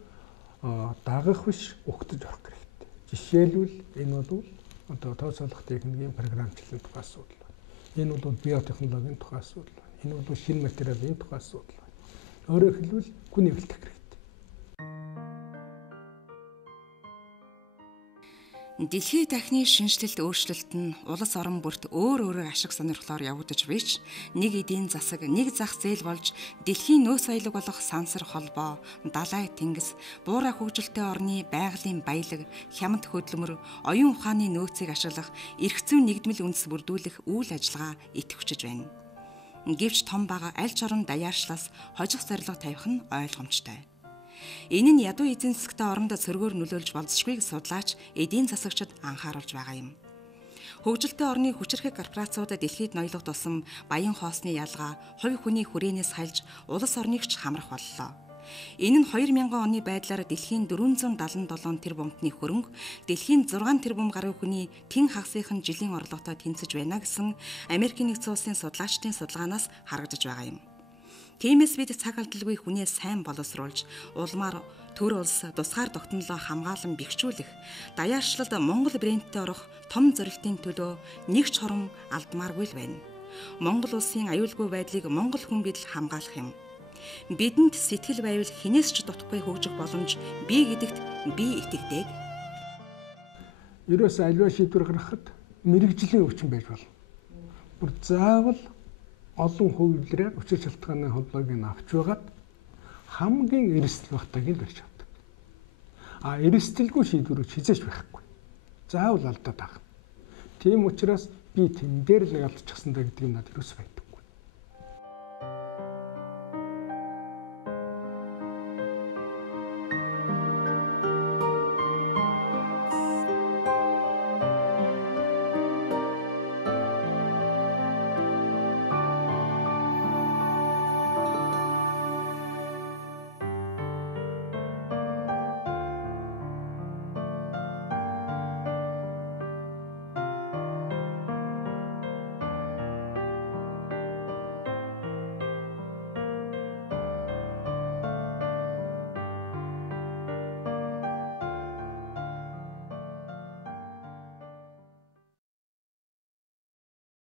дагах биш өгтөж орох хэрэгтэй. Жишээлбэл энэ бол одоо тооцоолох техникийн програмчлалын тухай асуудал байна. Энэ бол биотехнологийн тухай асуудал байна. Энэ бол шинэ материалын тухай асуудал байна. Өөрөөр хэлбэл гүн эвлэх хэрэгтэй. Дэлхийн дахны шинжилэлт өөрчлөлт нь улс орон бүрт өөр ашиг сонирхлоор явагдаж биш нэг эдийн засаг, нэг зах зээл болж дэлхийн нөөц баялаг болох сансар холбоо, далай тэнгис, буурай хөгжилтэй орны байгалийн баялаг, хямд хөдөлмөр, оюун ухааны нөөцийг ашиглах, эрх зүйн нэгдмэл үндэс бүрдүүлэх үйл ажиллагаа идэвхжиж байна. Гэвч том бага аль ч орон даяаршлаас хожих зорилго тавих нь ойлгомжтой. Энэ нь ядуу эзэн засагтай оронд цөргөөр нөлөөлж болзошгүйг судлаач эдийн засагчид анхааруулж байгаа юм. Хөгжилтэй орны хүчирхэг корпорациуд дэлхийд ноёлох тусам баян хоосны ялгаа, хувь хүний хүрээнээс хальж улс орныг ч хамрах боллоо. Энэ нь 2000 оны байдлаар дэлхийн 477 тэрбумтны хөрөнгө, дэлхийн 6 тэрбум гаруй хүний тэн хагасынхан жилийн орлоготой тэнцэж байна гэсэн Америкийн нэгдсэн улсын судлаачдын судалгаанаас харагдаж байгаа юм. Тиймээс бид цаг алдалгүй хүнээ сайн боловсруулж, улмаар төр улс тусгаар тогтнолоо хамгаалан бэхжүүлэх, даяарчлалд Монгол брэндтэй орох том зорилтын төлөө нэг ч хором алдмааргүй л байна. Монгол улсын аюулгүй байдлыг монгол хүн бид л хамгаалах юм. Бидэнд сэтгэл байвал хинээс ч дутхгүй хөгжих боломж бий гэдэгт би итгэдэг. Ерөөс аливаа шийдвэр гаргахад мэрэгжлийн өвчин байж болно. Бүр заавал олон хувилбараар учир шалтгааны холбоог нь авч байгаад хамгийн эрсдэл багтааг нь барьж авдаг. Эрсдэлгүй шийдвэрүүд хизээч байхгүй. Заавал алдаад байгаа. Тийм учраас би тэн дээр л нэг алдчихсан даа гэдэг юм надад ерөөс бай.